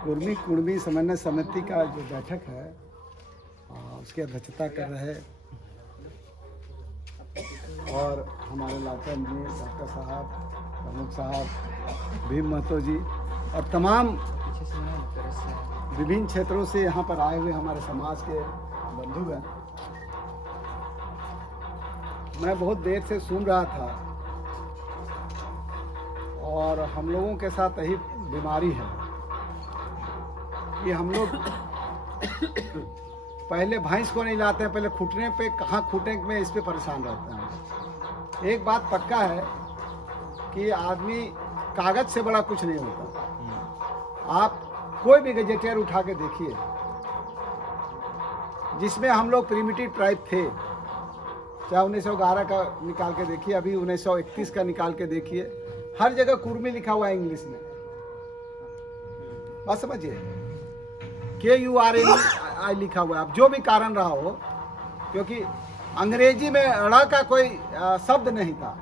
कुर्मी कुर्मी समन्वय समिति का जो बैठक है उसकी अध्यक्षता कर रहे और हमारे लाटन जी, डॉक्टर साहब, प्रमुख साहब, भीम महतो जी और तमाम विभिन्न क्षेत्रों से यहाँ पर आए हुए हमारे समाज के बंधु हैं। मैं बहुत देर से सुन रहा था और हम लोगों के साथ यही बीमारी है कि हम लोग पहले भैंस को नहीं लाते हैं, पहले खूटने पे कहाँ खूटे में इस पे परेशान रहते हैं। एक बात पक्का है कि आदमी कागज से बड़ा कुछ नहीं होता। आप कोई भी गजेटियर उठा के देखिए, जिसमें हम लोग प्रिमिटिव ट्राइब थे, चाहे 1911 का निकाल के देखिए, अभी 1931 का निकाल के देखिए, हर जगह कुर्मी लिखा हुआ है इंग्लिश में। बात समझिए, KURMI लिखा हुआ है। अब जो भी कारण रहा हो, क्योंकि अंग्रेजी में ड़ का कोई शब्द नहीं था।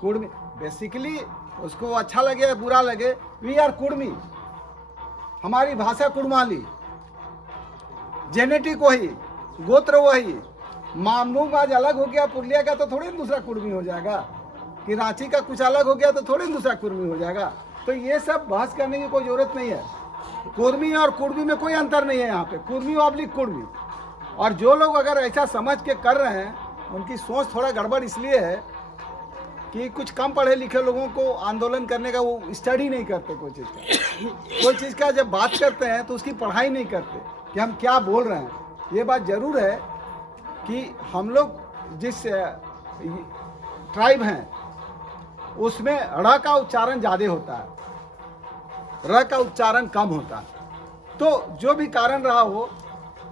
कुर्मी बेसिकली उसको अच्छा लगे बुरा लगे, वी आर कुर्मी, हमारी भाषा कुड़माली, जेनेटिक वही, गोत्र वही। मामलूम आज अलग हो गया पुरलिया का तो थोड़ी दूसरा कुर्मी हो जाएगा, कि रांची का कुछ अलग हो गया तो थोड़ी दूसरा कुर्मी हो जाएगा। तो ये सब बहस करने की कोई जरूरत नहीं है। कुर्मी और कुर्मी में कोई अंतर नहीं है। यहाँ पे कुर्मी ऑब्लिक कुर्मी, और जो लोग अगर ऐसा समझ के कर रहे हैं उनकी सोच थोड़ा गड़बड़ इसलिए है कि कुछ कम पढ़े लिखे लोगों को आंदोलन करने का वो स्टडी नहीं करते। कोई चीज़ का जब बात करते हैं तो उसकी पढ़ाई नहीं करते कि हम क्या बोल रहे हैं। ये बात जरूर है कि हम लोग जिस ट्राइब हैं उसमें ड़ का उच्चारण ज़्यादा होता है, र का उच्चारण कम होता है। तो जो भी कारण रहा हो,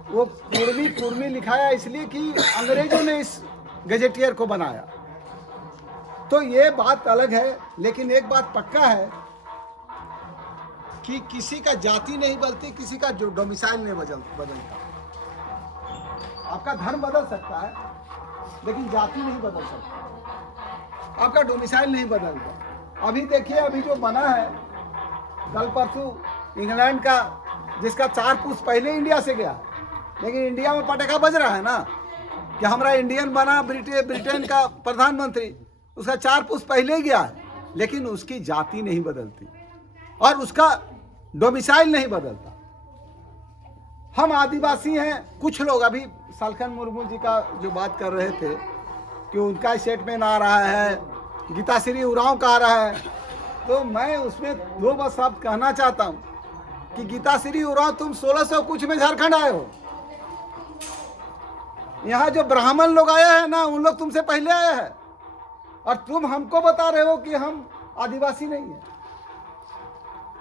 वो कुर्मी कुर्मी लिखाया इसलिए कि अंग्रेजों ने इस गजेटियर को बनाया। तो ये बात अलग है, लेकिन एक बात पक्का है कि किसी का जाति नहीं बदलती, किसी का जो डोमिसाइल नहीं बदलता। आपका धर्म बदल सकता है लेकिन जाति नहीं बदल सकता, आपका डोमिसाइल नहीं बदलता। अभी देखिए, अभी जो बना है कल परसों इंग्लैंड का, जिसका 4 पुरुष पहले इंडिया से गया, लेकिन इंडिया में पटाखा बज रहा है ना कि हमारा इंडियन बना ब्रिटेन का प्रधानमंत्री, उसका 4 पुरुष पहले ही गया है, लेकिन उसकी जाति नहीं बदलती और उसका डोमिसाइल नहीं बदलता। हम आदिवासी हैं। कुछ लोग अभी सालखन मुर्मू जी का जो बात कर रहे थे कि उनका स्टेटमेंट आ रहा है, गीताश्री उरांव का आ रहा है, तो मैं उसमें 2 बस शब्द कहना चाहता हूँ कि गीताश्री उरांव, तुम 1600 कुछ में झारखंड आए हो। यहाँ जो ब्राह्मण लोग आए हैं ना, उन लोग तुमसे पहले आए हैं, और तुम हमको बता रहे हो कि हम आदिवासी नहीं है।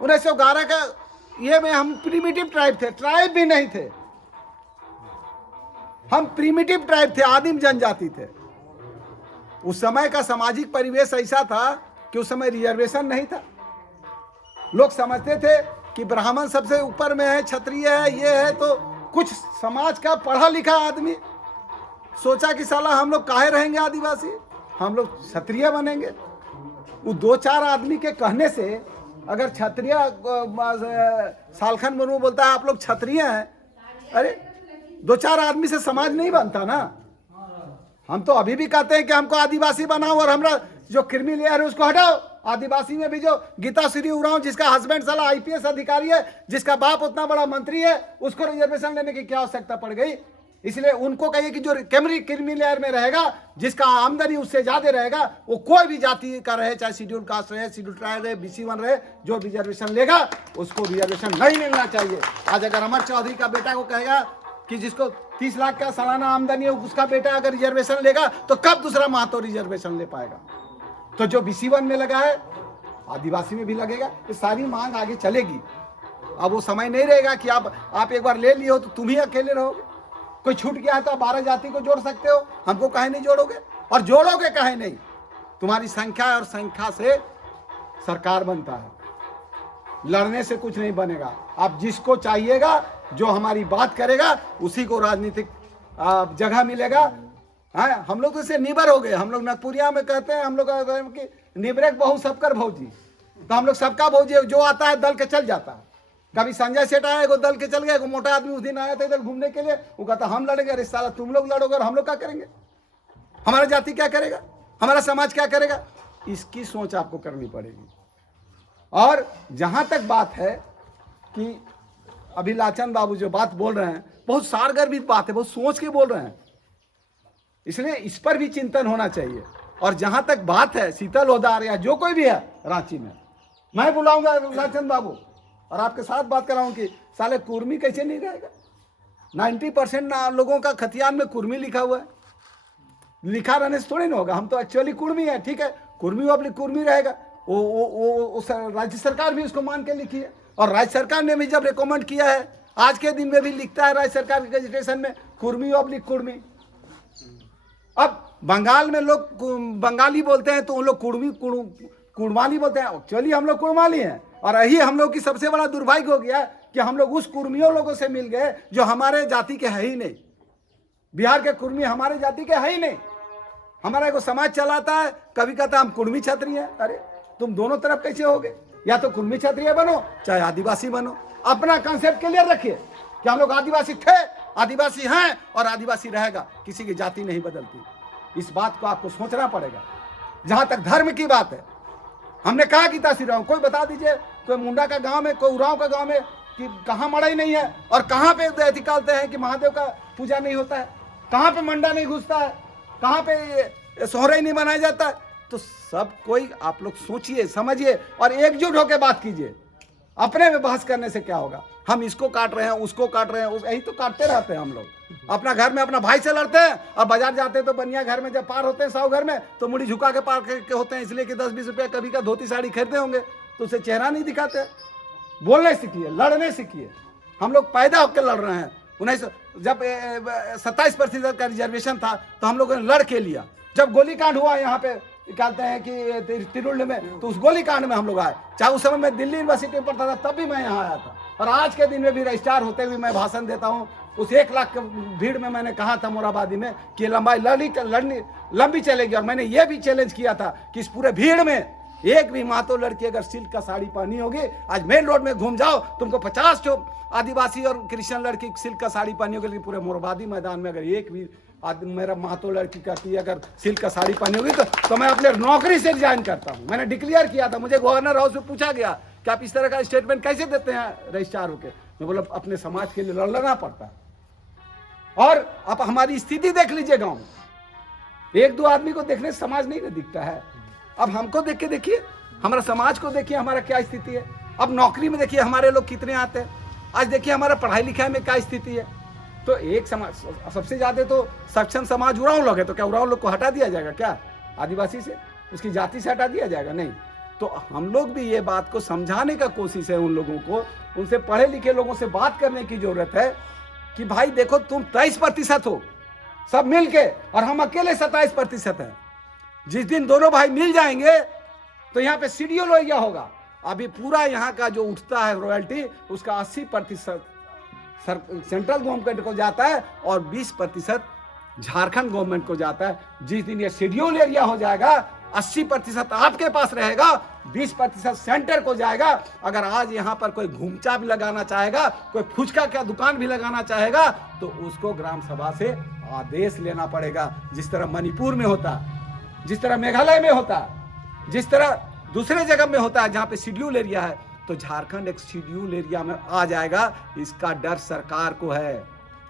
1911 का ये में हम प्रिमिटिव ट्राइब थे, ट्राइब भी नहीं थे, हम प्रिमिटिव ट्राइब थे, आदिम जनजाति थे। उस समय का सामाजिक परिवेश ऐसा था कि उस समय रिजर्वेशन नहीं था। लोग समझते थे कि ब्राह्मण सबसे ऊपर में है, क्षत्रिय है, ये है। तो कुछ समाज का पढ़ा लिखा आदमी सोचा कि साला हम लोग काहे रहेंगे आदिवासी, हम लोग क्षत्रिय बनेंगे। वो 2-4 आदमी के कहने से अगर क्षत्रिय, सालखन मुर्मू बोलता है आप लोग क्षत्रिय हैं, अरे 2-4 आदमी से समाज नहीं बनता ना। हम तो अभी भी कहते हैं कि हमको आदिवासी बनाओ और हमरा जो क्रिमी लेयर है उसको हटाओ। आदिवासी में भी जो गीताश्री उरांव, जिसका हस्बैंड साला IPS अधिकारी है, जिसका बाप उतना बड़ा मंत्री है, उसको रिजर्वेशन लेने की क्या आवश्यकता पड़ गई। इसलिए उनको कहिए कि जो क्रिमी लेयर में रहेगा, जिसका आमदनी उससे ज्यादा रहेगा, वो कोई भी जाति का रहे, चाहे शेड्यूल कास्ट रहे, शेड्यूल ट्राइब रहे, BC1 रहे, जो रिजर्वेशन लेगा उसको रिजर्वेशन नहीं मिलना चाहिए। आज अगर अमर चौधरी का बेटा को कहेगा कि जिसको 30 लाख का सालाना आमदनी है, उसका बेटा अगर रिजर्वेशन लेगा तो कब दूसरा महतो रिजर्वेशन ले पाएगा। तो जो BC1 में लगा है आदिवासी में भी लगेगा। ये सारी मांग आगे चलेगी। अब वो समय नहीं रहेगा कि आप एक बार ले लिए हो तो तुम ही अकेले रहोगे। कोई छूट गया है तो आप 12 जाति को जोड़ सकते हो, हमको काहे नहीं जोड़ोगे, और जोड़ोगे काहे नहीं। तुम्हारी संख्या और संख्या से सरकार बनता है, लड़ने से कुछ नहीं बनेगा। आप जिसको चाहिएगा, जो हमारी बात करेगा, उसी को राजनीतिक जगह मिलेगा। हम लोग तो इससे निबर हो गए। हम लोग नागपुरिया में कहते हैं, हम लोग कि निबरेक बहु सबकर भौजी, तो हम लोग सबका भौजी, जो आता है दल के चल जाता है। कभी संजय सेठ आया, एगो दल के चल गए, एगो मोटा आदमी उस दिन आया था इधर घूमने के लिए, वो कहता हम लड़ेंगे। अरे साला तुम लोग लड़ोगे और हम लोग क्या करेंगे? हमारा जाति क्या करेगा? हमारा समाज क्या करेगा? इसकी सोच आपको करनी पड़ेगी। और जहां तक बात है कि अभी लाचन बाबू जो बात बोल रहे हैं, बहुत सारगर्भित बात है, बहुत सोच के बोल रहे हैं, इसलिए इस पर भी चिंतन होना चाहिए। और जहां तक बात है शीतल लोधार या जो कोई भी है रांची में, मैं बुलाऊंगा लाचन बाबू और आपके साथ बात कराऊं कि साले कुर्मी कैसे नहीं रहेगा। 90% लोगों का खतियान में कुर्मी लिखा हुआ है, लिखा रहने से थोड़ी ना होगा। हम तो एक्चुअली कुर्मी है, ठीक है, कुर्मी वो अपनी कुर्मी रहेगा। वो राज्य सरकार भी उसको मान के लिखी है, और राज्य सरकार ने भी जब रिकमेंड किया है, आज के दिन में भी लिखता है राज्य सरकार के गजेटेशन में, कुर्मी अपनी कुर्मी। अब बंगाल में लोग बंगाली बोलते हैं तो उन लोग कुड़माली बोलते हैं। एक्चुअली हम लोग कुड़माली हैं, और यही हम लोग की सबसे बड़ा दुर्भाग्य हो गया कि हम लोग उस कुर्मियों लोगों से मिल गए जो हमारे जाति के है ही नहीं। बिहार के कुर्मी हमारे जाति के है ही नहीं। हमारा एक समाज चलाता है, कभी कहता हम कुर्मी क्षत्रिय हैं। अरे तुम दोनों तरफ कैसे होगे? या तो कुर्मी क्षत्रिय बनो, चाहे आदिवासी बनो। अपना कंसेप्ट क्लियर रखिए कि हम लोग आदिवासी थे, आदिवासी हैं और आदिवासी रहेगा, किसी की जाति नहीं बदलती। इस बात को आपको सोचना पड़ेगा। जहां तक धर्म की बात है, हमने कहा कि तहसील कोई बता दीजिए, कोई मुंडा का गांव में, कोई उरांव का गांव में कि कहाँ मड़ई नहीं है, और कहाँ पे निकालते हैं कि महादेव का पूजा नहीं होता है, कहाँ पे मंडा नहीं घुसता है, कहाँ पे सोहराई नहीं मनाया जाता है। तो सब कोई आप लोग सोचिए, समझिए और एकजुट होकर बात कीजिए। अपने में बहस करने से क्या होगा? हम इसको काट रहे हैं, उसको काट रहे हैं, यही तो काटते रहते हैं हम लोग। अपना घर में अपना भाई से लड़ते हैं, और बाजार जाते हैं तो बनिया घर में जब पार होते हैं, 100 घर में, तो मुड़ी झुका के पार के होते हैं, इसलिए कि 10-20 रुपये कभी का धोती साड़ी खरीदे होंगे तो उसे चेहरा नहीं दिखाते। बोलने सीखिए, लड़ने सीखिए। हम लोग पैदा होकर लड़ रहे हैं। 19 जब 27% का रिजर्वेशन था तो हम लोगों ने लड़ के लिया। जब गोलीकांड हुआ यहाँ पे कहते हैं कि तिरुल में, तो उस गोलीकांड में हम लोग आए। चाहे उस समय मैं दिल्ली यूनिवर्सिटी में पढ़ता था, तब भी मैं यहाँ आया था। और आज के दिन में भी रजिस्ट्रार होते हुए मैं भाषण देता हूँ। उस 1 लाख भीड़ में मैंने कहा था मोराबादी में कि लंबाई लंबी चलेगी। और मैंने ये भी चैलेंज किया था कि इस पूरे भीड़ में एक भी मातो लड़की अगर सिल्क का साड़ी पहनी होगी, आज मेन रोड में घूम जाओ, तुमको 50 आदिवासी और क्रिश्चियन लड़की सिल्क का साड़ी पहनी होगी, पूरे मोराबादी मैदान में अगर एक भी मेरा महातो लड़की कहती है अगर सिल्क का साड़ी पहनी होगी तो मैं अपने नौकरी से रिजाइन करता हूं। मैंने डिक्लेयर किया था। मुझे गवर्नर हाउस में पूछा गया कि आप इस तरह का स्टेटमेंट कैसे देते हैं रजिस्ट्रार होके? मैं बोला अपने समाज के लिए लड़ना पड़ता है। और आप हमारी स्थिति देख लीजिए गाँव में, 1-2 आदमी को देखने से समाज नहीं दिखता है। अब हमको देख के देखिए, हमारा समाज को देखिए, हमारा क्या स्थिति है। अब नौकरी में देखिए हमारे लोग कितने आते हैं। आज देखिए हमारा पढ़ाई लिखाई में क्या स्थिति है। तो एक समाज, सबसे ज्यादा तो सक्षम समाज उरांव लोग है, तो क्या उरांव लोग को हटा दिया जाएगा क्या आदिवासी से? उसकी जाति से हटा दिया जाएगा? नहीं। तो हम लोग भी ये बात को समझाने का कोशिश है उन लोगों को, उनसे पढ़े लिखे लोगों से बात करने की जरूरत है कि भाई देखो तुम 23% हो सब मिलके, और हम अकेले 27% हैं। जिस दिन दोनों भाई मिल जाएंगे तो यहाँ पे शेड्यूल एरिया होगा। अभी पूरा यहाँ का जो उठता है रॉयल्टी, उसका 80% सेंट्रल गवर्नमेंट को जाता है और 20% झारखंड गवर्नमेंट को जाता है। जिस दिन ये शेड्यूल एरिया हो जाएगा, 80% आपके पास रहेगा, 20% सेंटर को जाएगा। अगर आज यहाँ पर कोई घूमचा भी लगाना चाहेगा, कोई फुचका का दुकान भी लगाना चाहेगा, तो उसको ग्राम सभा से आदेश लेना पड़ेगा। जिस तरह मणिपुर में होता, जिस तरह मेघालय में होता, जिस तरह दूसरे जगह में होता है जहाँ पे शेड्यूल एरिया है, तो झारखंड एक शेड्यूल एरिया में आ जाएगा। इसका डर सरकार को है।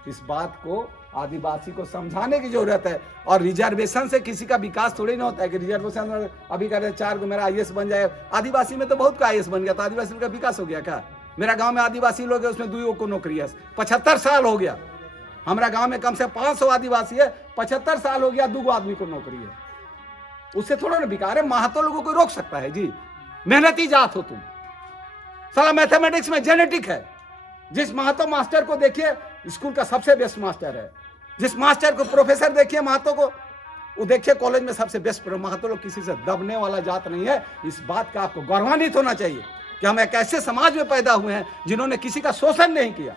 इस बात को आदिवासी को समझाने की जरूरत है। और रिजर्वेशन से किसी का विकास थोड़ी ना होता है कि रिजर्वेशन अभी कहते 4 को मेरा IAS बन जाए। आदिवासी में तो बहुत का IAS बन गया, तो आदिवासी का विकास हो गया क्या? मेरा गाँव में आदिवासी लोग है, उसमें 2 को नौकरी है। 75 साल हो गया। हमारा गाँव में कम से 500 आदिवासी है, 75 साल हो गया, 2 आदमी को नौकरी है। उससे थोड़ा ना बिकार है। महातो लोगों को रोक सकता है जी? मेहनती जात हो तुम, साला मैथमेटिक्स में जेनेटिक है। जिस महातो मास्टर को देखिए, स्कूल का सबसे बेस्ट मास्टर है। जिस मास्टर को प्रोफेसर देखिए महातो को, वो देखिए कॉलेज में सबसे बेस्ट। महातो लोग किसी से दबने वाला जात नहीं है। इस बात का आपको गौरवान्वित होना चाहिए कि हम एक ऐसे समाज में पैदा हुए हैं जिन्होंने किसी का शोषण नहीं किया,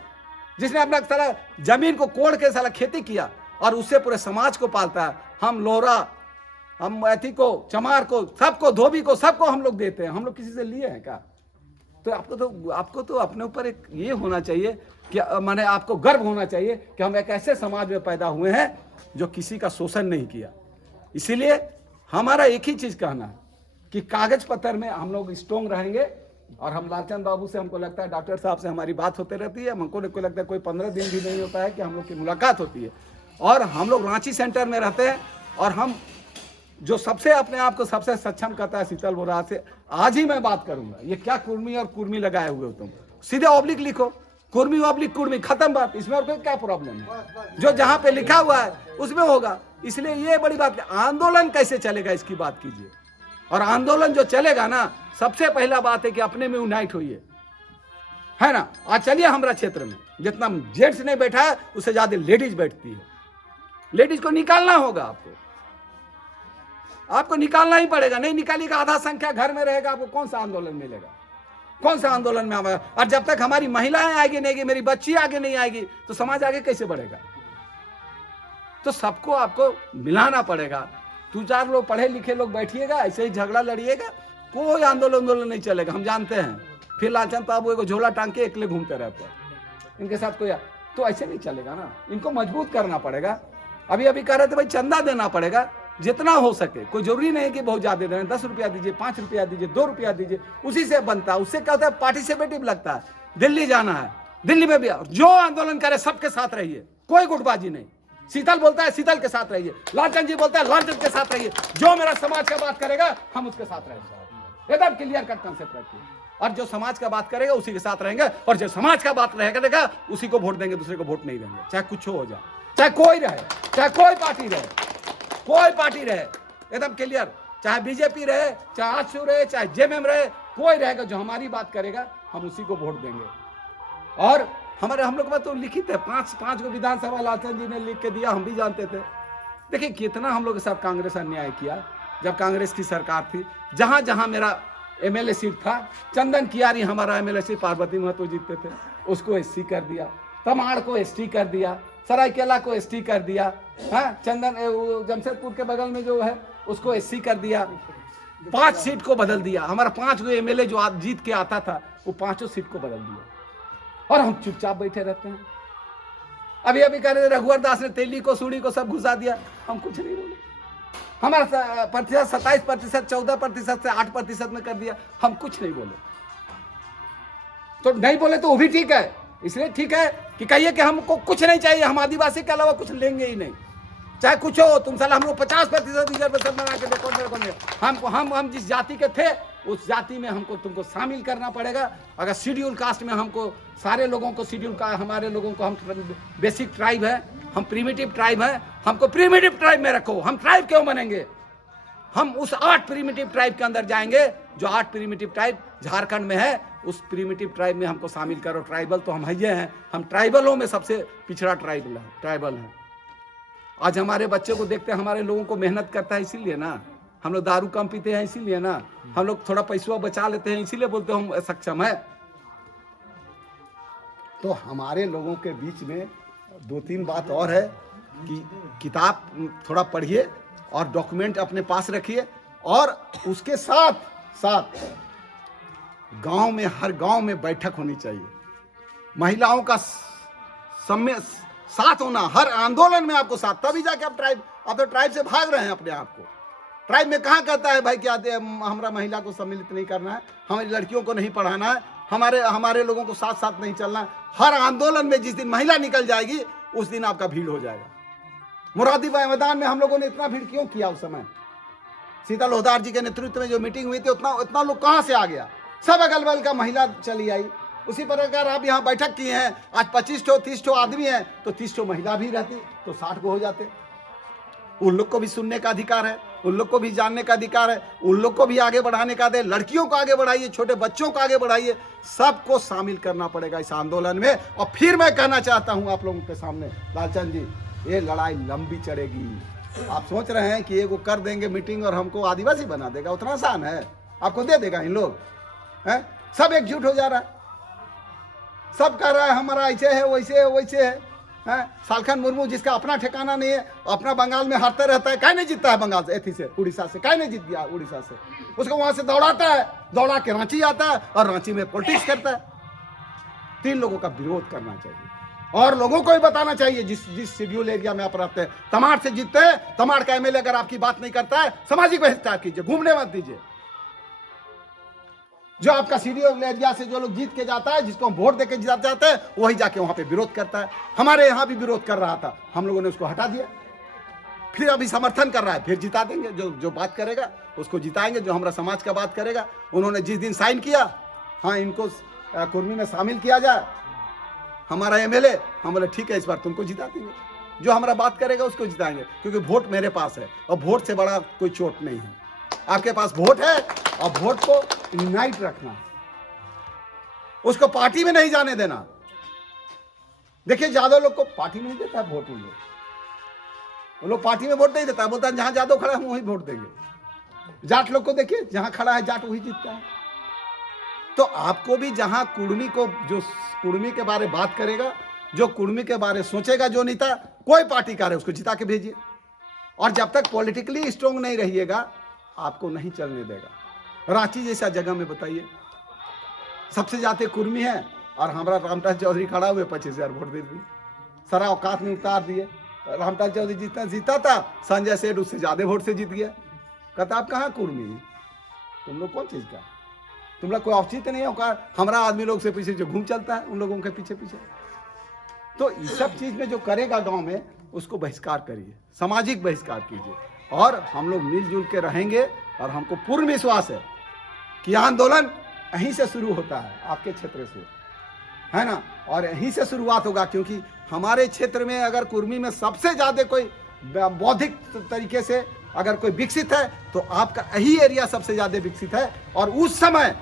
जिसने अपना साला जमीन को कोड़ के साला खेती किया और उससे पूरे समाज को पालता है। हम लोहरा, हम मैथी को, चमार को, सबको, धोबी को, सबको हम लोग देते हैं। हम लोग किसी से लिए हैं क्या? तो आपको तो अपने ऊपर एक ये होना चाहिए कि माने आपको गर्व होना चाहिए कि हम एक ऐसे समाज में पैदा हुए हैं जो किसी का शोषण नहीं किया। इसीलिए हमारा एक ही चीज कहना है कि कागज पत्थर में हम लोग स्ट्रोंग रहेंगे। और हम लालचंद बाबू से हमको लगता है, डॉक्टर साहब से हमारी बात होती रहती है, हमको लगता है कोई 15 दिन भी नहीं होता है कि हम लोग की मुलाकात होती है। और हम लोग रांची सेंटर में रहते हैं और हम जो सबसे अपने आप को सबसे सक्षम कहता है शीतल बोरा से आज ही मैं बात करूंगा। ये क्या कुर्मी और कुर्मी लगाए हुए हो तुम, सीधे ऑब्लिक लिखो, कुर्मी ऑब्लिक कुर्मी, खत्म बात। इसमें और कोई क्या प्रॉब्लम है, जो जहां पे लिखा हुआ है उसमें होगा। इसलिए ये बड़ी बात है। आंदोलन कैसे चलेगा इसकी बात कीजिए। और आंदोलन जो चलेगा ना, सबसे पहला बात है कि अपने में यूनाइट होइए, है ना। आज चलिए हमारा क्षेत्र में जितना जेंट्स ने बैठा है उससे ज्यादा लेडीज बैठती है। लेडीज को निकालना होगा, आपको निकालना ही पड़ेगा। नहीं निकालिएगा, आधा संख्या घर में रहेगा, आपको कौन सा आंदोलन मिलेगा, कौन सा आंदोलन में आएगा। और जब तक हमारी महिलाएं आगे नहीं आएगी, मेरी बच्ची आगे नहीं आएगी, तो समाज आगे कैसे बढ़ेगा। तो सबको आपको मिलाना पड़ेगा। 2-4 लोग पढ़े लिखे लोग बैठिएगा, ऐसे ही झगड़ा लड़िएगा, कोई आंदोलन नहीं चलेगा। हम जानते हैं, फिर लालचंद बाबू को झोला टांग के अकेले घूमते रहते हैं, इनके साथ कोई तो ऐसे नहीं चलेगा ना। इनको मजबूत करना पड़ेगा। अभी कह रहे थे भाई चंदा देना पड़ेगा जितना हो सके। कोई जरूरी नहीं कि बहुत ज्यादा देना, 10 रुपया दीजिए, 5 रुपया दीजिए, 2 रुपया दीजिए, उसी से बनता है। उससे क्या होता है, पार्टिसिपेटिव लगता है। दिल्ली जाना है, दिल्ली में भी जो आंदोलन करे सबके साथ रहिए, कोई गुटबाजी नहीं। शीतल बोलता है शीतल के साथ रहिए, लालचंद जी बोलता है लालचंद के साथ रहिए। जो मेरा समाज का बात करेगा हम उसके साथ रहेंगे, एकदम क्लियर कट कंसेप्ट रखिए। और जो समाज का बात करेगा उसी के साथ रहेंगे, और जो समाज का बात रहेगा उसी को वोट देंगे, दूसरे को वोट नहीं देंगे। चाहे कुछ हो जाए, चाहे कोई रहे, चाहे कोई पार्टी रहे, एकदम क्लियर। चाहे बीजेपी रहे, चाहे आजसू रहे, चाहे जेएमएम रहे, कोई रहेगा जो हमारी बात करेगा हम उसी को वोट देंगे। और हम लोग के पास तो लिखित है, 5 को विधानसभा लालचंद जी ने लिख के दिया, हम भी जानते थे। देखिए कितना हम लोग के साथ कांग्रेस अन्याय किया जब कांग्रेस की सरकार थी। जहां जहां मेरा एमएलए सीट था, चंदन कियारी हमारा एमएलए सीट, पार्वती महतो जीतते थे, उसको एससी कर दिया, तमाड़ को एसटी कर दिया, सरायकेला को एसटी कर दिया, हाँ चंदन जमशेदपुर के बगल में जो है उसको एससी कर दिया, 5 सीट को बदल दिया। हमारा 5 एमएलए जो जीत के आता था वो 5 सीट को बदल दिया, और हम चुपचाप बैठे रहते हैं। अभी कह रहे रघुवर दास ने तेली को सूड़ी को सब घुसा दिया, हम कुछ नहीं बोले। हमारा प्रतिशत 27%, 14% से 8% में कर दिया, हम कुछ नहीं बोले। तो नहीं बोले तो वो भी ठीक है। इसलिए ठीक है कि कहिए कि हमको कुछ नहीं चाहिए, हम आदिवासी के अलावा कुछ लेंगे ही नहीं, चाहे कुछ हो। तुम साला हम लोग 50% रिजर्वेशन बना के देखो। हम जिस जाति के थे उस जाति में हमको तुमको शामिल करना पड़ेगा। अगर शेड्यूल कास्ट में हमको सारे लोगों को शेड्यूल का, हमारे लोगों को, हम बेसिक ट्राइब है, हम प्रीमिटिव ट्राइब है, हमको प्रीमिटिव ट्राइब में रखो। हम ट्राइब क्यों बनेंगे, हम उस 8 प्रीमिटिव ट्राइब के अंदर जाएंगे। जो 8 प्रीमिटिव ट्राइब झारखंड में है उस प्रीमिटिव ट्राइब में हमको शामिल करो। ट्राइबल तो हम ये हैं, हम ट्राइबलों में सबसे पिछड़ा ट्राइबल है। आज हमारे बच्चे को देखते हैं, हमारे लोगों को मेहनत करता है इसीलिए ना, हम लोग दारू कम पीते हैं इसीलिए ना, हम लोग थोड़ा पैसा बचा लेते हैं इसीलिए बोलते हैं हम सक्षम है। तो हमारे लोगों के बीच में 2-3 बात और है कि किताब थोड़ा पढ़िए और डॉक्यूमेंट अपने पास रखिए, और उसके साथ गांव में, हर गांव में बैठक होनी चाहिए। महिलाओं का साथ होना हर आंदोलन में, आपको साथ, तभी जाके आप तो ट्राइब से भाग रहे हैं अपने आप को। ट्राइब में कहाँ कहता है भाई क्या हमारा महिला को सम्मिलित नहीं करना है, हमारी लड़कियों को नहीं पढ़ाना है, हमारे लोगों को साथ साथ नहीं चलना है। हर आंदोलन में जिस दिन महिला निकल जाएगी उस दिन आपका भीड़ हो जाएगा। मुरादी मैदान में हम लोगों ने इतना भीड़ क्यों किया उस समय, शीतल लोहदार जी के नेतृत्व में जो मीटिंग हुई थी, उतना लोग कहाँ से आ गया, सब अगल बगल का महिला चली आई। उसी प्रकार आप यहाँ बैठक किए हैं, आज 25-30 आदमी हैं, तो 30 महिला भी रहती तो 60 को हो जाते। उन लोग को भी सुनने का अधिकार है, उन लोग को भी जानने का अधिकार है, उन लोग को भी आगे बढ़ाने का दे। लड़कियों को आगे बढ़ाइए, छोटे बच्चों को आगे बढ़ाइए, सबको शामिल करना पड़ेगा इस आंदोलन में। और फिर मैं कहना चाहता हूँ आप लोगों के सामने, लालचंद जी, ये लड़ाई लंबी चलेगी। आप सोच रहे हैं कि ये वो कर देंगे मीटिंग और हमको आदिवासी बना देगा, उतना आसान है? आपको दे देगा इन लोग हैं? सब एकजुट हो जा रहा है, सब कह रहा है हमारा ऐसे है वैसे है वैसे है। सालखन मुर्मू जिसका अपना ठिकाना नहीं है, अपना बंगाल में हारता रहता है, काहे नहीं जीतता है बंगाल से, एथी से, उड़ीसा से, काहे नहीं जीत गया उड़ीसा से, उसको वहां से दौड़ाता है, दौड़ा के रांची आता है और रांची में पॉलिटिक्स करता है। 3 लोगों का विरोध करना चाहिए और लोगों को भी बताना चाहिए जिस शेड्यूल एरिया में आप रहते हैं, तमाड़ से जीतते हैं, तमाड़ का एमएलए अगर आपकी बात नहीं करता है, सामाजिक बहिष्कार कीजिए, घूमने मत दीजिए। जो आपका शेड्यूल एरिया से जो लोग जीत के जाता है, जिसको हम वोट देके जिताते जाते हैं, वही जाके वहां पे विरोध करता है। हमारे यहां भी विरोध कर रहा था, हम लोगों ने उसको हटा दिया, फिर अभी समर्थन कर रहा है, फिर जिता देंगे। जो बात करेगा उसको जिताएंगे, जो हमारा समाज का बात करेगा। उन्होंने जिस दिन साइन किया, हाँ इनको कुर्मी में शामिल किया जाए, हमारा एमएलए, हम बोले ठीक है इस बार तुमको जिता देंगे। जो हमारा बात करेगा उसको जिताएंगे, क्योंकि वोट मेरे पास है और वोट से बड़ा कोई चोट नहीं है। आपके पास वोट है और वोट को यूनाइट रखना, उसको पार्टी में नहीं जाने देना। देखिए यादव लोग को पार्टी में नहीं देता है वोट, वो लोग पार्टी में वोट नहीं देता है, बोलता है जहां यादव खड़ा है हम वहीं वोट देंगे। जाट लोग को देखिए, जहां खड़ा है जाट वही जीतता है। तो आपको भी जहां कुर्मी को, जो कुर्मी के बारे बात करेगा, जो कुर्मी के बारे सोचेगा, जो नेता कोई पार्टी का है, उसको जिता के भेजिए। और जब तक पॉलिटिकली स्ट्रांग नहीं रहिएगा, आपको नहीं चलने देगा। रांची जैसा जगह में बताइए, सबसे ज्यादा कुर्मी है और हमारा रामदास चौधरी खड़ा हुए 25,000 वोट दे दिए, सारा औकात में उतार दिए। रामदास चौधरी जितना जीता था, संजय सेठ उससे ज्यादा वोट से जीत गया। कहता आप कहाँ कुर्मी, तुम लोग कौन चीज का, तुम लोग कोई औचित्य नहीं होगा। हमारा आदमी लोग से पीछे जो घूम चलता है, उन लोगों के पीछे पीछे। तो इस सब चीज में जो करेगा गांव में, उसको बहिष्कार करिए, सामाजिक बहिष्कार कीजिए, और हम लोग मिलजुल के रहेंगे। और हमको पूर्ण विश्वास है कि आंदोलन यहीं से शुरू होता है, आपके क्षेत्र से, है ना, और यहीं से शुरुआत होगा। क्योंकि हमारे क्षेत्र में अगर कुर्मी में सबसे ज्यादा कोई बौद्धिक तरीके से अगर कोई विकसित है, तो आपका यही एरिया सबसे ज्यादा विकसित है। और उस समय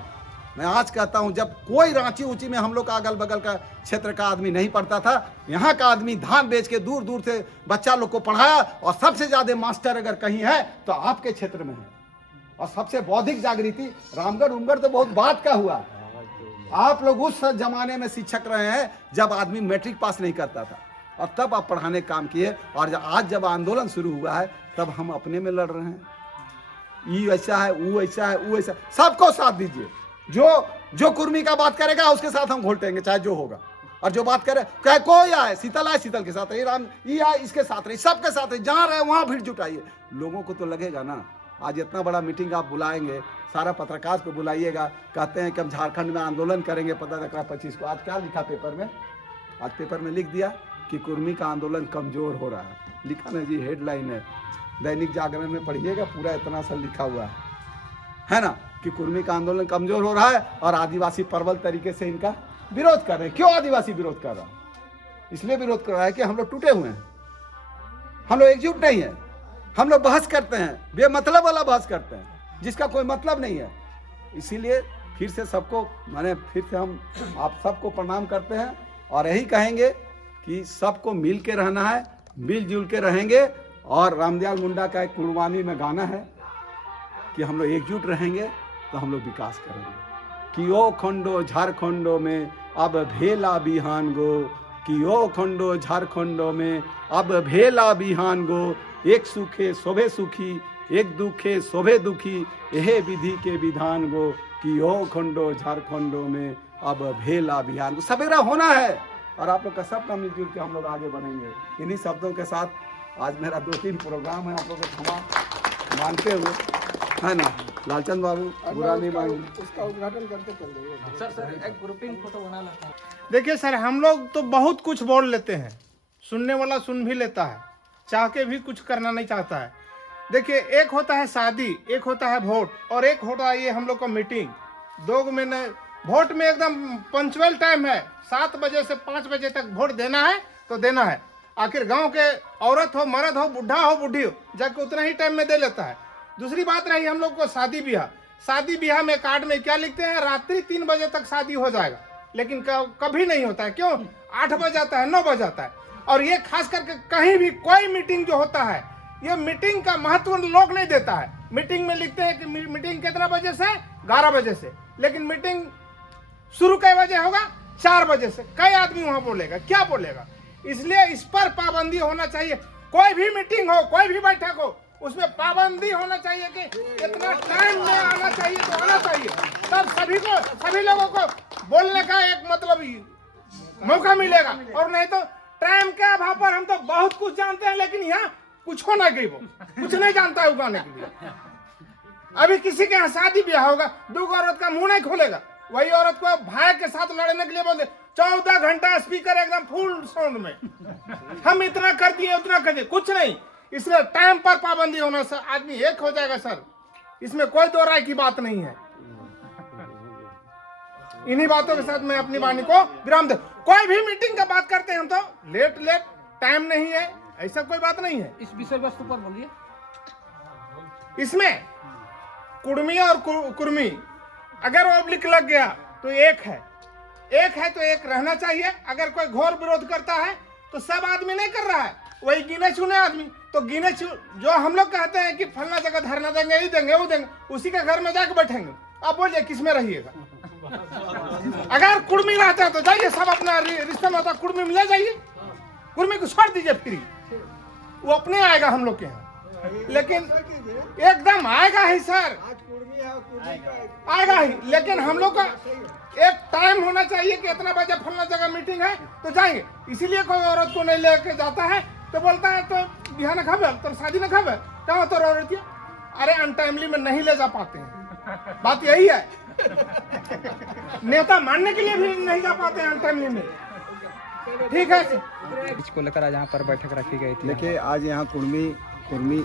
मैं आज कहता हूं, जब कोई रांची ऊंची में हम लोग का अगल बगल का क्षेत्र का आदमी नहीं पढ़ता था, यहाँ का आदमी धान बेच के दूर दूर से बच्चा लोग को पढ़ाया। और सबसे ज्यादा मास्टर अगर कहीं है तो आपके क्षेत्र में है। और सबसे बौद्धिक जागृति रामगढ़ उमगढ़ तो बहुत बात का हुआ। आप लोग उस जमाने में शिक्षक रहे हैं जब आदमी मैट्रिक पास नहीं करता था, और तब आप पढ़ाने काम किए। और आज जब आंदोलन शुरू हुआ है, तब हम अपने में लड़ रहे हैं। ये ऐसा है, वो ऐसा है, वो ऐसा, सबको साथ दीजिए। जो कुर्मी का बात करेगा उसके साथ हम घोटेंगे, चाहे जो होगा। और जो बात करे, कहे कोई आए, शीतल आए शीतल के साथ रही, राम ये आए इसके साथ रही, सबके साथ रही, जहां रहे वहां भीड़ जुटाइए। लोगों को तो लगेगा ना, आज इतना बड़ा मीटिंग आप बुलाएंगे, सारा पत्रकार को बुलाइएगा, कहते हैं कि हम झारखंड में आंदोलन करेंगे 15-25 को। आज क्या लिखा पेपर में, आज पेपर में लिख दिया कि कुर्मी का आंदोलन कमजोर हो रहा है। लिखा ना जी, हेडलाइन है, दैनिक जागरण में पढ़िएगा, पूरा इतना सा लिखा हुआ है ना, कि कुर्मी का आंदोलन कमजोर हो रहा है और आदिवासी प्रबल तरीके से इनका विरोध कर रहे हैं। क्यों आदिवासी विरोध कर रहा है? इसलिए विरोध कर रहा है कि हम लोग टूटे हुए हैं, हम लोग एकजुट नहीं है, हम लोग बहस करते हैं, बेमतलब वाला बहस करते हैं, जिसका कोई मतलब नहीं है। इसीलिए फिर से सबको, माने फिर से हम आप सबको प्रणाम करते हैं और यही कहेंगे कि सबको मिल के रहना है, मिलजुल के रहेंगे। और रामदयाल मुंडा का एक कुर्बानी में गाना है कि हम लोग एकजुट रहेंगे तो हम लोग विकास करेंगे। कि ओ खंडो झारखंडो में अब भेला बिहान गो, कि ओ खंडो झारखंडो में अब भेला बिहान गो, एक सुखे शोभे सुखी, एक दुखे शोभे दुखी, यह विधि के विधान गो, कि ओ खंडो झारखंडो में अब भेला बिहान गो। सवेरा होना है और आप लोग का सबका मिलजुल के हम लोग आगे बढ़ेंगे। इन्हीं शब्दों के साथ आज मेरा 2-3 प्रोग्राम है, आप लोगों को क्षमा मानते हुए, है ना, लालचंद बाबू बुरा नहीं मानेंगे, उसका उद्घाटन करके चल रही सर एक ग्रुपिंग फोटो बना लेते हैं। देखिए सर, हम लोग तो बहुत कुछ बोल लेते हैं, सुनने वाला सुन भी लेता है, चाह के भी कुछ करना नहीं चाहता है। देखिए, एक होता है शादी, एक होता है वोट, और एक होता है ये हम लोग का मीटिंग। 2 महीने वोट में एकदम पंचुअल टाइम है, 7 बजे से 5 बजे तक वोट देना है तो देना है। आखिर गांव के औरत हो, मर्द हो, बुढ़ा हो, बुढ़ी हो, जाके उतना ही टाइम में दे लेता है। दूसरी बात रही हम लोग को शादी ब्याह, शादी ब्याह में कार्ड में क्या लिखते हैं, रात्रि 3 बजे तक शादी हो जाएगा, लेकिन कभी नहीं होता है। क्यों? 8 बज जाता है, 9 बज जाता है। और ये खास करके कहीं भी कोई मीटिंग जो होता है, ये मीटिंग का महत्व लोग नहीं देता है। मीटिंग में लिखते हैं कि मीटिंग कितना बजे से, 11 बजे से, लेकिन मीटिंग शुरू कै बजे होगा, 4 बजे से। कई आदमी वहां बोलेगा, क्या बोलेगा? इसलिए इस पर पाबंदी होना चाहिए। कोई भी मीटिंग हो, कोई भी बैठक हो, उसमें पाबंदी होना चाहिए कि इतना टाइम में आना चाहिए तो आना चाहिए, तब सभी लोगों को बोलने का एक मतलब मौका मिलेगा। और नहीं तो टाइम के अभाव पर हम तो बहुत कुछ जानते हैं, लेकिन यहाँ कुछ होना गई, वो कुछ नहीं जानता है उगाने के लिए। अभी किसी के यहाँ शादी ब्याह होगा, दूसरी औरत का मुंह नहीं खोलेगा, वही औरत को भाई के साथ लड़ने के लिए बोलते 14 घंटा स्पीकर एकदम फुल साउंड में, हम इतना कर दिए उतना कर दिए, कुछ नहीं। इसलिए टाइम पर पाबंदी होना से आदमी एक हो जाएगा सर, इसमें कोई दो राय की बात नहीं है। इन्हीं बातों के साथ मैं अपनी वाणी को विराम दे। कोई भी मीटिंग का बात करते हैं हम तो लेट टाइम नहीं है, ऐसा कोई बात नहीं है। इस विषय वस्तु पर बोलिए। इसमें कुर्मी और कुर्मी अगर ऑब्लिक लग गया तो एक है तो एक रहना चाहिए। अगर कोई घोर विरोध करता है तो सब आदमी नहीं कर रहा है, वही गिने चुने आदमी। तो गिने जो हम लोग कहते हैं कि फलना जगह धरना देंगे, ये देंगे वो देंगे, उसी के घर में जाके बैठेंगे। आप बोलिए किसमें रहिएगा? अगर कुर्मी रहता है तो जाइए, सब अपना रिश्ता में होता, कुर्मी में ले जाइए, कुर्मी को छोड़ दीजिए फ्री, वो अपने आएगा हम लोग के यहाँ। लेकिन एकदम आएगा ही सर, आएगा ही, लेकिन हम लोग का एक टाइम होना चाहिए कि इतना बजे फलना जगह मीटिंग है तो जाएंगे। इसीलिए कोई औरत को नहीं लेके जाता है तो बोलता है तो बिहार न खावे तो शादी न खावे, कहाँ तो औरत? अरे अनटाइमली में नहीं ले जा पाते हैं, बात यही है। नेता मानने के लिए भी नहीं जा पाते हैं अनटाइमली में। ठीक है, इसको लेकर आज यहाँ पर बैठक रखी गई थी। देखिए, आज यहाँ कुर्मी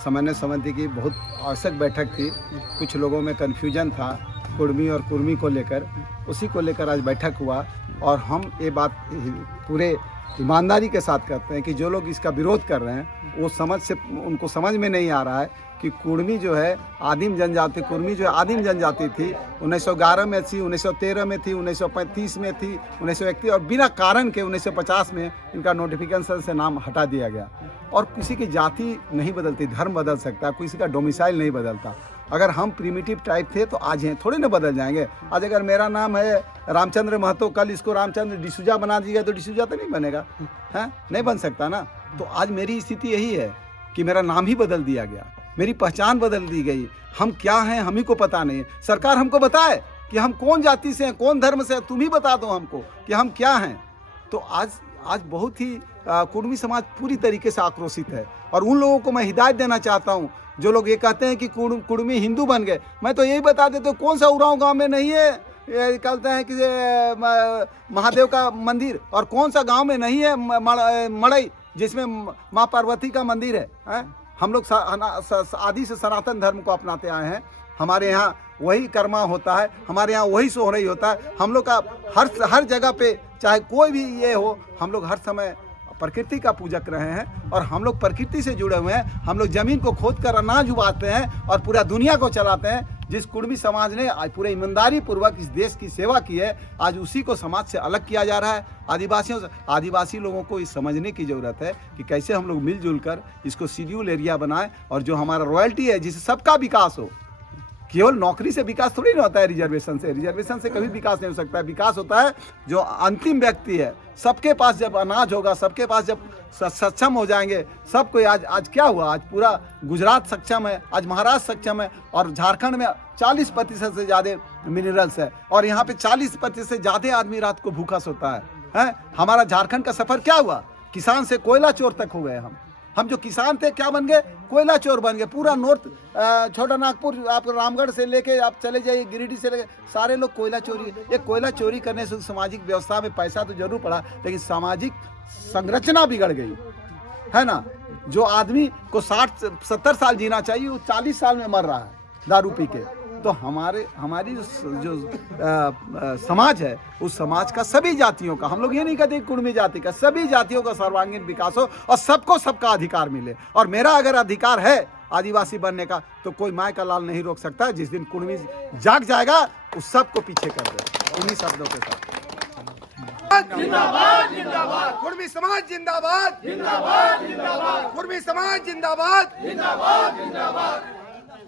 समन्वय समिति की बहुत आवश्यक बैठक थी। कुछ लोगों में कन्फ्यूजन था कुर्मी और कुर्मी को लेकर, उसी को लेकर आज बैठक हुआ। और हम ये बात पूरे ईमानदारी के साथ करते हैं कि जो लोग इसका विरोध कर रहे हैं वो उनको समझ में नहीं आ रहा है कि कुर्मी जो है आदिम जनजाति, कुर्मी जो है आदिम जनजाति थी, 1911 में थी, 1913 में थी, 1935 में थी, 1931 और बिना कारण के 1950 में इनका नोटिफिकेशन से नाम हटा दिया गया। और किसी की जाति नहीं बदलती, धर्म बदल सकता है, किसी का डोमिसाइल नहीं बदलता। अगर हम प्रिमिटिव टाइप थे तो आज हैं, थोड़े ना बदल जाएंगे। आज अगर मेरा नाम है रामचंद्र महतो, कल इसको रामचंद्र डिसूजा बना दिया तो डिसूजा तो नहीं बनेगा, है नहीं बन सकता ना। तो आज मेरी स्थिति यही है कि मेरा नाम ही बदल दिया गया, मेरी पहचान बदल दी गई। हम क्या हैं हम ही को पता नहीं है। सरकार हमको बताए कि हम कौन जाति से हैं, कौन धर्म से हैं, तुम ही बता दो हमको कि हम क्या हैं। तो आज बहुत ही कुर्मी समाज पूरी तरीके से आक्रोशित है। और उन लोगों को मैं हिदायत देना चाहता हूँ जो लोग ये कहते हैं कि कुर्मी हिंदू बन गए। मैं तो यही बता देता हूँ, कौन सा उरांव गांव में नहीं है ये कहते हैं कि महादेव का मंदिर, और कौन सा गांव में नहीं है मड़ई जिसमें माँ पार्वती का मंदिर है? हम लोग आदि से सनातन धर्म को अपनाते आए हैं। हमारे यहाँ वही कर्मा होता है, हमारे यहाँ वही सोहरई होता है। हम लोग का हर जगह पे चाहे कोई भी ये हो, हम लोग हर समय प्रकृति का पूजक रहे हैं और हम लोग प्रकृति से जुड़े हुए हैं। हम लोग ज़मीन को खोद कर अनाज उगाते हैं और पूरा दुनिया को चलाते हैं। जिस कुर्मी समाज ने आज पूरे ईमानदारी पूर्वक इस देश की सेवा की है, आज उसी को समाज से अलग किया जा रहा है। आदिवासी लोगों को इस समझने की ज़रूरत है कि कैसे हम लोग मिलजुल कर इसको शेड्यूल एरिया बनाएं और जो हमारा रॉयल्टी है जिससे सबका विकास हो। केवल नौकरी से विकास थोड़ी ना होता है, रिजर्वेशन से कभी विकास नहीं हो सकता है। विकास होता है जो अंतिम व्यक्ति है, सबके पास जब अनाज होगा, सबके पास जब सक्षम हो जाएंगे सबको। आज क्या हुआ? आज पूरा गुजरात सक्षम है, आज महाराष्ट्र सक्षम है और झारखंड में 40% से ज़्यादा मिनरल्स है और यहाँ पे 40% से ज़्यादा आदमी रात को भूखा सोता है। हमारा झारखंड का सफ़र क्या हुआ? किसान से कोयला चोर तक हो गए हम जो किसान थे क्या बन गए? कोयला चोर बन गए। पूरा नॉर्थ छोटा नागपुर, आप रामगढ़ से लेके आप चले जाइए, गिरिडीह से लेके सारे लोग कोयला चोरी। ये कोयला चोरी करने से सामाजिक व्यवस्था में पैसा तो जरूर पड़ा, लेकिन सामाजिक संरचना बिगड़ गई है ना। जो आदमी को 60-70 साल जीना चाहिए वो 40 साल में मर रहा है दारू पी के। तो हमारी जो समाज है उस समाज का सभी जातियों का, हम लोग ये नहीं कहते कुर्मी जाति का, सभी जातियों का सर्वांगीण विकास हो और सबको सबका अधिकार मिले। और मेरा अगर अधिकार है आदिवासी बनने का तो कोई माय का लाल नहीं रोक सकता। जिस दिन कुर्मी जाग जाएगा उस सबको पीछे कर दे। इन्हीं शब्दों के साथ जिंदाबाद जिंदाबाद, कुर्मी समाज जिंदाबाद जिंदाबाद जिंदाबाद, कुर्मी समाज जिंदाबाद जिंदाबाद जिंदाबाद।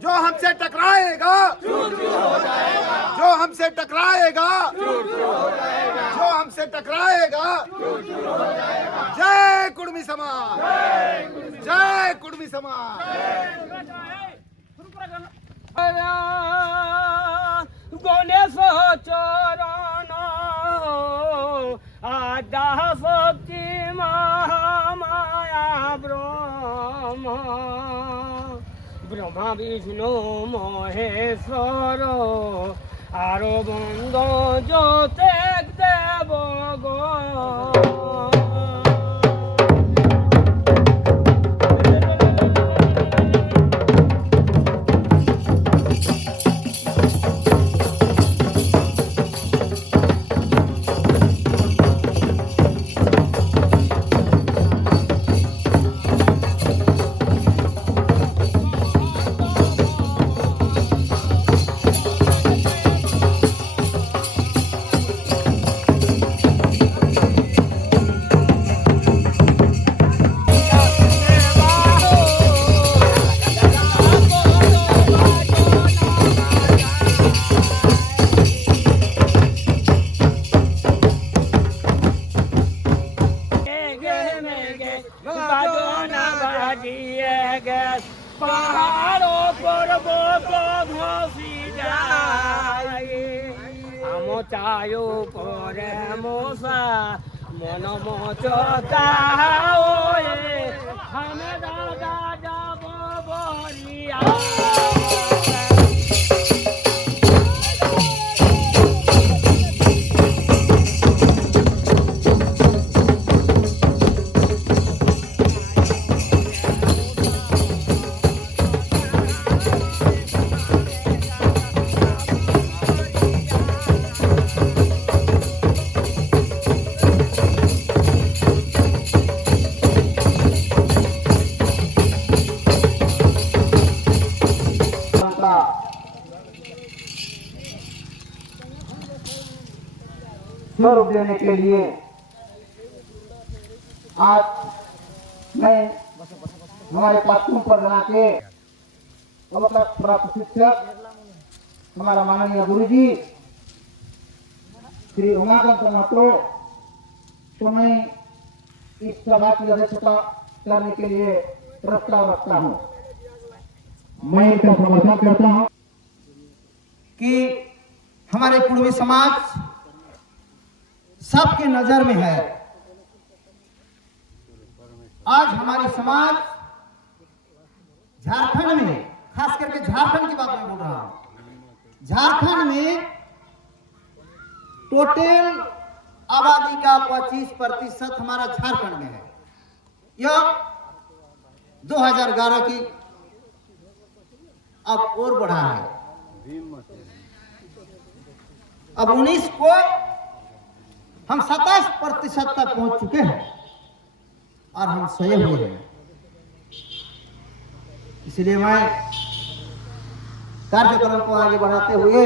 जो हमसे टकराएगा चूर चूर हो जाएगा, जो हमसे टकराएगा चूर चूर हो जाएगा, जो हमसे हमसे टकराएगा जय कुर्मी समाज, जय कुर्मी समाज। गणेश चरण आदा शक्ति महामाया ब्रह्मा विष्णु महेश्वर आरो बंद जोते देव पहाड़ों पर्वत धसी जाए आम चायो करे मोसा मन मचता हम दादा जब बरिया स्वरूप देने के लिए आज मैं हमारे पाठों पर बना के प्राप्त शिक्षक हमारा माननीय गुरु जी श्री उमाकांत महतो तो मैं इस सभा की अध्यक्षता करने के लिए प्रस्ताव रखता हूँ। मैं इनका समर्थन करता हूँ कि हमारे कुर्मी समाज सबके नजर में है। आज हमारी समाज झारखंड में, खास करके झारखंड की बात मैं बोल रहा हूं, झारखंड में टोटल आबादी का 25% हमारा झारखंड में है। यह 2011 की अब और बढ़ा है। अब 19 को हम 27% तक पहुंच चुके हैं और हम सोए हुए हैं। इसलिए मैं कार्यक्रम को आगे बढ़ाते हुए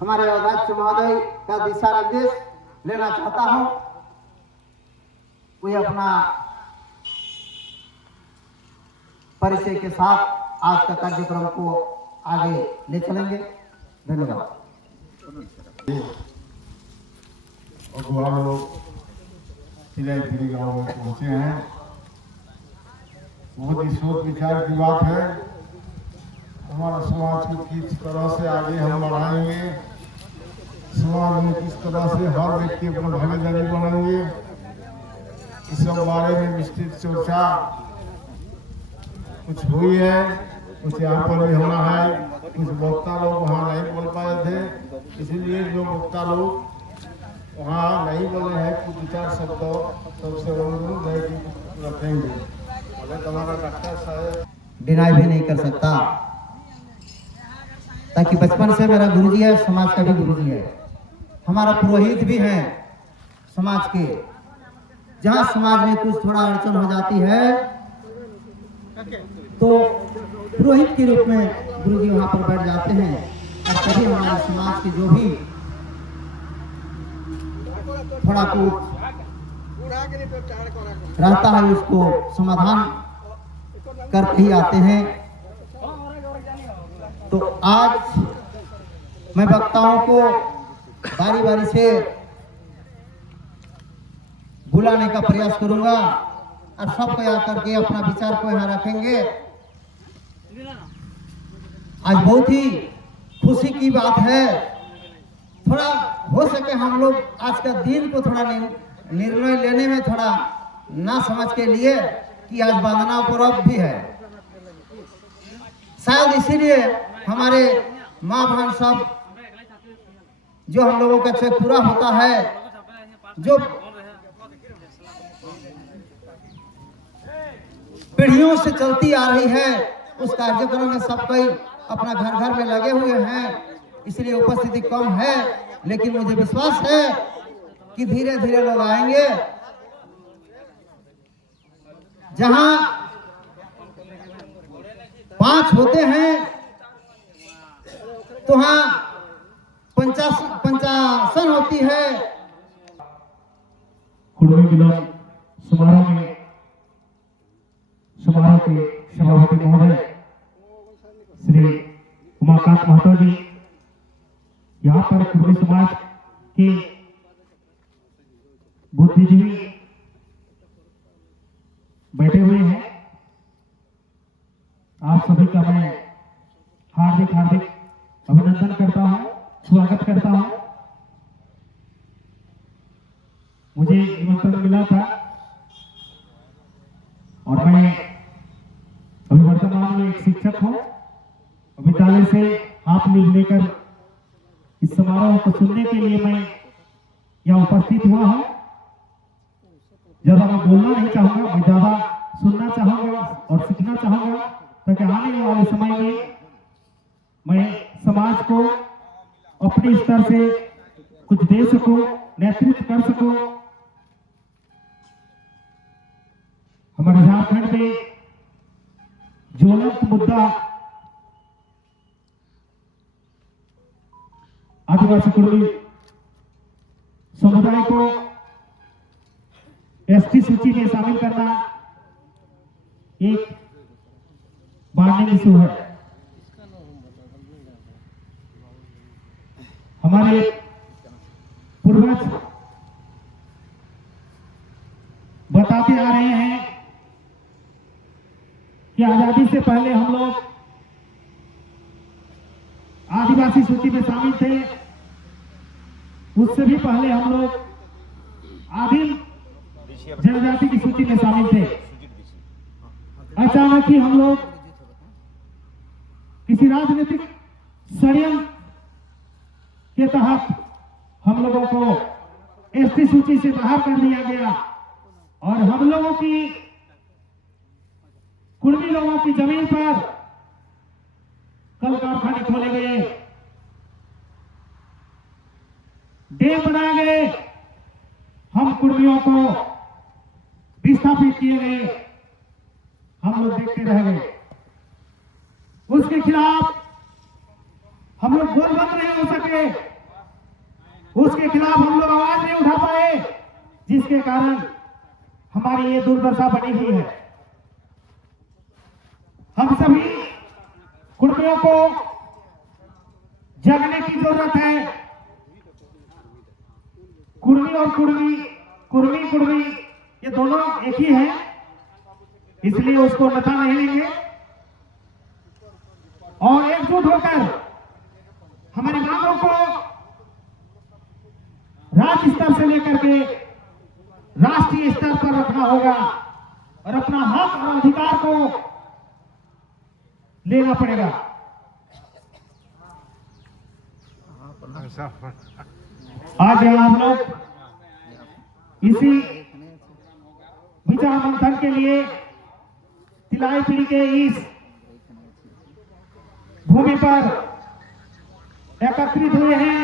हमारे अध्यक्ष महोदय का दिशा निर्देश लेना चाहता हूं। वे अपना परिचय के साथ आज का कार्यक्रम को आगे ले चलेंगे। धन्यवाद। अगुआ लोग खिलाई गाँव में पहुँचे हैं। बहुत ही सोच विचार की बात है। हमारा समाज को किस तरह से आगे हम बढ़ाएंगे, समाज में किस तरह से हर व्यक्ति अपना भागीदारी बनाएंगे, इस सब बारे में विस्तृत चर्चा कुछ हुई है। कुछ यहाँ पर भी होना है। कुछ वक्ता लोग वहाँ नहीं बोल पाए थे, इसीलिए जो वक्ता लोग वहाँ नहीं बोले हैं कुछ विचार शब्द सबसे रखेंगे। हमारा डॉक्टर साहब डिनाई भी नहीं कर सकता, ताकि बचपन से मेरा गुरुजी है, समाज का भी गुरुजी है, हमारा पुरोहित भी है समाज के। जहाँ समाज में कुछ थोड़ा अड़चन हो जाती है तो पुरोहित के रूप में गुरुजी वहाँ पर बैठ जाते हैं और कभी हमारे समाज के जो भी थोड़ा कुछ रहता है उसको समाधान करके ही आते हैं। तो आज मैं वक्ताओं को बारी बारी से बुलाने का प्रयास करूंगा और सबको याद करके अपना विचार को यहाँ रखेंगे। आज बहुत ही खुशी की बात है, थोड़ा हो सके हम लोग आज का दिन को थोड़ा निर्णय लेने में थोड़ा ना समझ के लिए कि आज वंदना पर्व भी है, शायद इसीलिए हमारे माँ बहन सब जो हम लोगों का चेक पूरा होता है, जो पीढ़ियों से चलती आ रही है, उस कार्यक्रम में सब कोई अपना घर घर में लगे हुए हैं, इसलिए उपस्थिति कम है, लेकिन मुझे विश्वास है कि धीरे धीरे लोग आएंगे। जहां 5 होते हैं तो वहां 55 होती है। कुर्मी मिलन समारोह में समारोह के सभापति महोदय श्री उमाकांत महतो जी, यहाँ पर कुर्मी समाज के बुद्धिजीवी बैठे हुए हैं। आप सभी का मैं हार्दिक हार्दिक अभिनंदन करता हूँ, स्वागत करता हूँ। मुझे निमंत्रण मिला था और मैं अभी वर्तमान में एक शिक्षक हूँ। विद्यालय से आप लीव लेकर इस समारोह को सुनने के लिए मैं यहाँ उपस्थित हुआ हूँ। ज्यादा मैं बोलना नहीं चाहूंगा, मैं ज्यादा सुनना चाहूंगा और सीखना चाहूंगा, ताकि आने वाले समय में मैं समाज को अपने स्तर से कुछ दे सकूं, नेतृत्व कर सकूं। हमारे झारखंड में ज्वलंत मुद्दा आदिवासी कुर्मी समुदाय को एसटी सूची में शामिल करना एक वार्निंग इशू है। हमारे पूर्वज बताते आ रहे हैं कि आजादी से पहले हम लोग आदिवासी सूची में शामिल थे, उससे भी पहले हम लोग आदिम जनजाति की सूची में शामिल थे। अचानक ही हम लोग किसी राजनीतिक षड्यंत्र के तहत हम लोगों को एसटी सूची से बाहर कर दिया गया और हम लोगों की कुर्मी लोगों की जमीन पर कल कारखाने खोले गए, डैम बनाए गए, हम कुर्मियों को विस्थापित किए गए, हम लोग देखते रह गए। उसके खिलाफ हम लोग बोल बंद नहीं हो सके, उसके खिलाफ हम लोग आवाज नहीं उठा पाए, जिसके कारण हमारी ये दुर्दशा बनी हुई है। हम सभी कुर्मियों को जगने की जरूरत है। कुर्मी और कुर्मी ये दोनों एक ही है, इसलिए उसको नथा नहीं लेंगे और एकजुट होकर हमारी मांगों को राज्य स्तर से लेकर के राष्ट्रीय स्तर पर रखना होगा और अपना हक और अधिकार को लेना पड़ेगा। आज हम लोग इसी विचार मंथन के लिए तिलाई पीढ़ी के इस भूमि पर एकत्रित हुए हैं।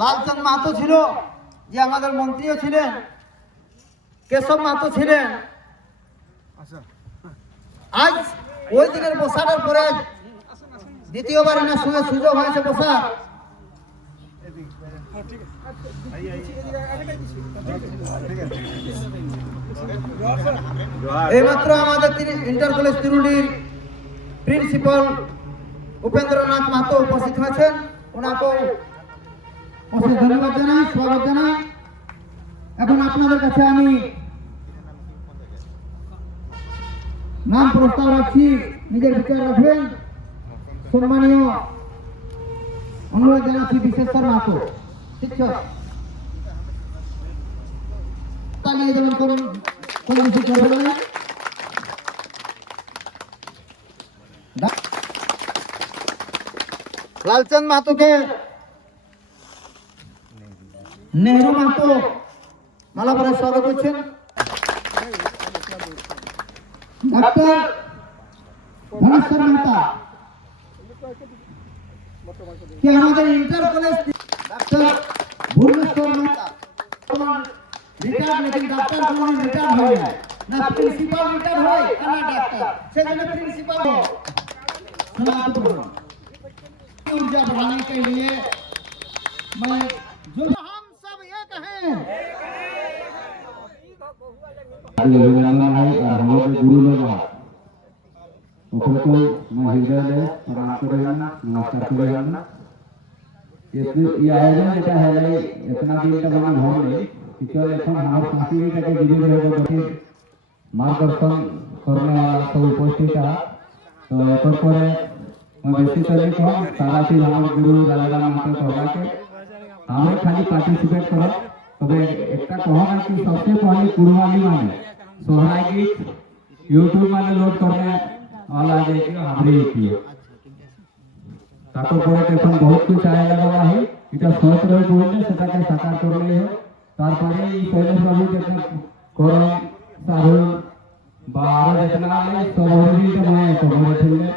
লালচাঁদ মাহাতো ছিল, যে আমাদের মন্ত্রীও ছিলেন, কেশব মাহাতো ছিলেন। আজ ওই দিনের বসানোর পরে দ্বিতীয়বার এনার সঙ্গে সুযোগ হয়েছে বসা। এইমাত্র আমাদের ইন্টার কলেজ তিরুলির প্রিন্সিপাল উপেন্দ্রনাথ মাহাতো উপস্থিত হয়েছেন। ওনাকে অশেষ ধন্যবাদ জানাই, স্বাগত জানাই। এখন আপনাদের কাছে আমি নাম প্রস্তাব রাখছি, নিজের বিচার রাখবেন। সম্মানীয় অনুরোধ জানাচ্ছি বিশেশ্বর মাহাতো, শিক্ষক। তালিয়ে যেমন করুন, কোনো কিছু করবেন না। লালচাঁদ মাহাতোকে নেহরু মাহাতো মালা পরে স্বাগত করছেন। ডাক্তার ধনেশ্বর মেহতা কে আমাদের inter college, doctor Bhubaneswar Mehta retired, लेकिन ডাক্তার কোনো রিটায়ার্ড হয় না, না প্রিন্সিপাল রিটায়ার্ড হয় না ডাক্তার, সেজন্য प्रिंसिपल हो। समाप्त करो। ऊर्जा बढ़ाने के लिए मैं जो हम सब एक हैं, अभिनंदन है और हमारे गुरु लोग हैं, उनको मैं हृदय से प्रणाम करेगा, नमस्कार करेगा। ये आयोजन যেটা है इतना दिन का बना हो नहीं कि चल এখন আমার সাথী থেকে ভিডিও रहेगा तो मार्गदर्शन करने वाला सब उपस्थित है। तो एक पर मैं बेसी तरह को सारा चीज हमारे गुरु दादा माता कहवा के हमें खाली पार्टिसिपेट करो। तबे एकटा कहना कि सबसे पहले कुर्बानी माने सोहरा गीत यूट्यूब माने लोड करने वाला देखिए हमरे किए তারপর পরে এখন বহুত কিছু আয় লাগা है এটা সোচ রয়ে পড়লে সেটাকে সাকার করলে হয়। তারপরে এই শৈলেশ বাবু যেটা করম সাহুল बारह जितना नहीं सब भी तो मैं तो बोले थे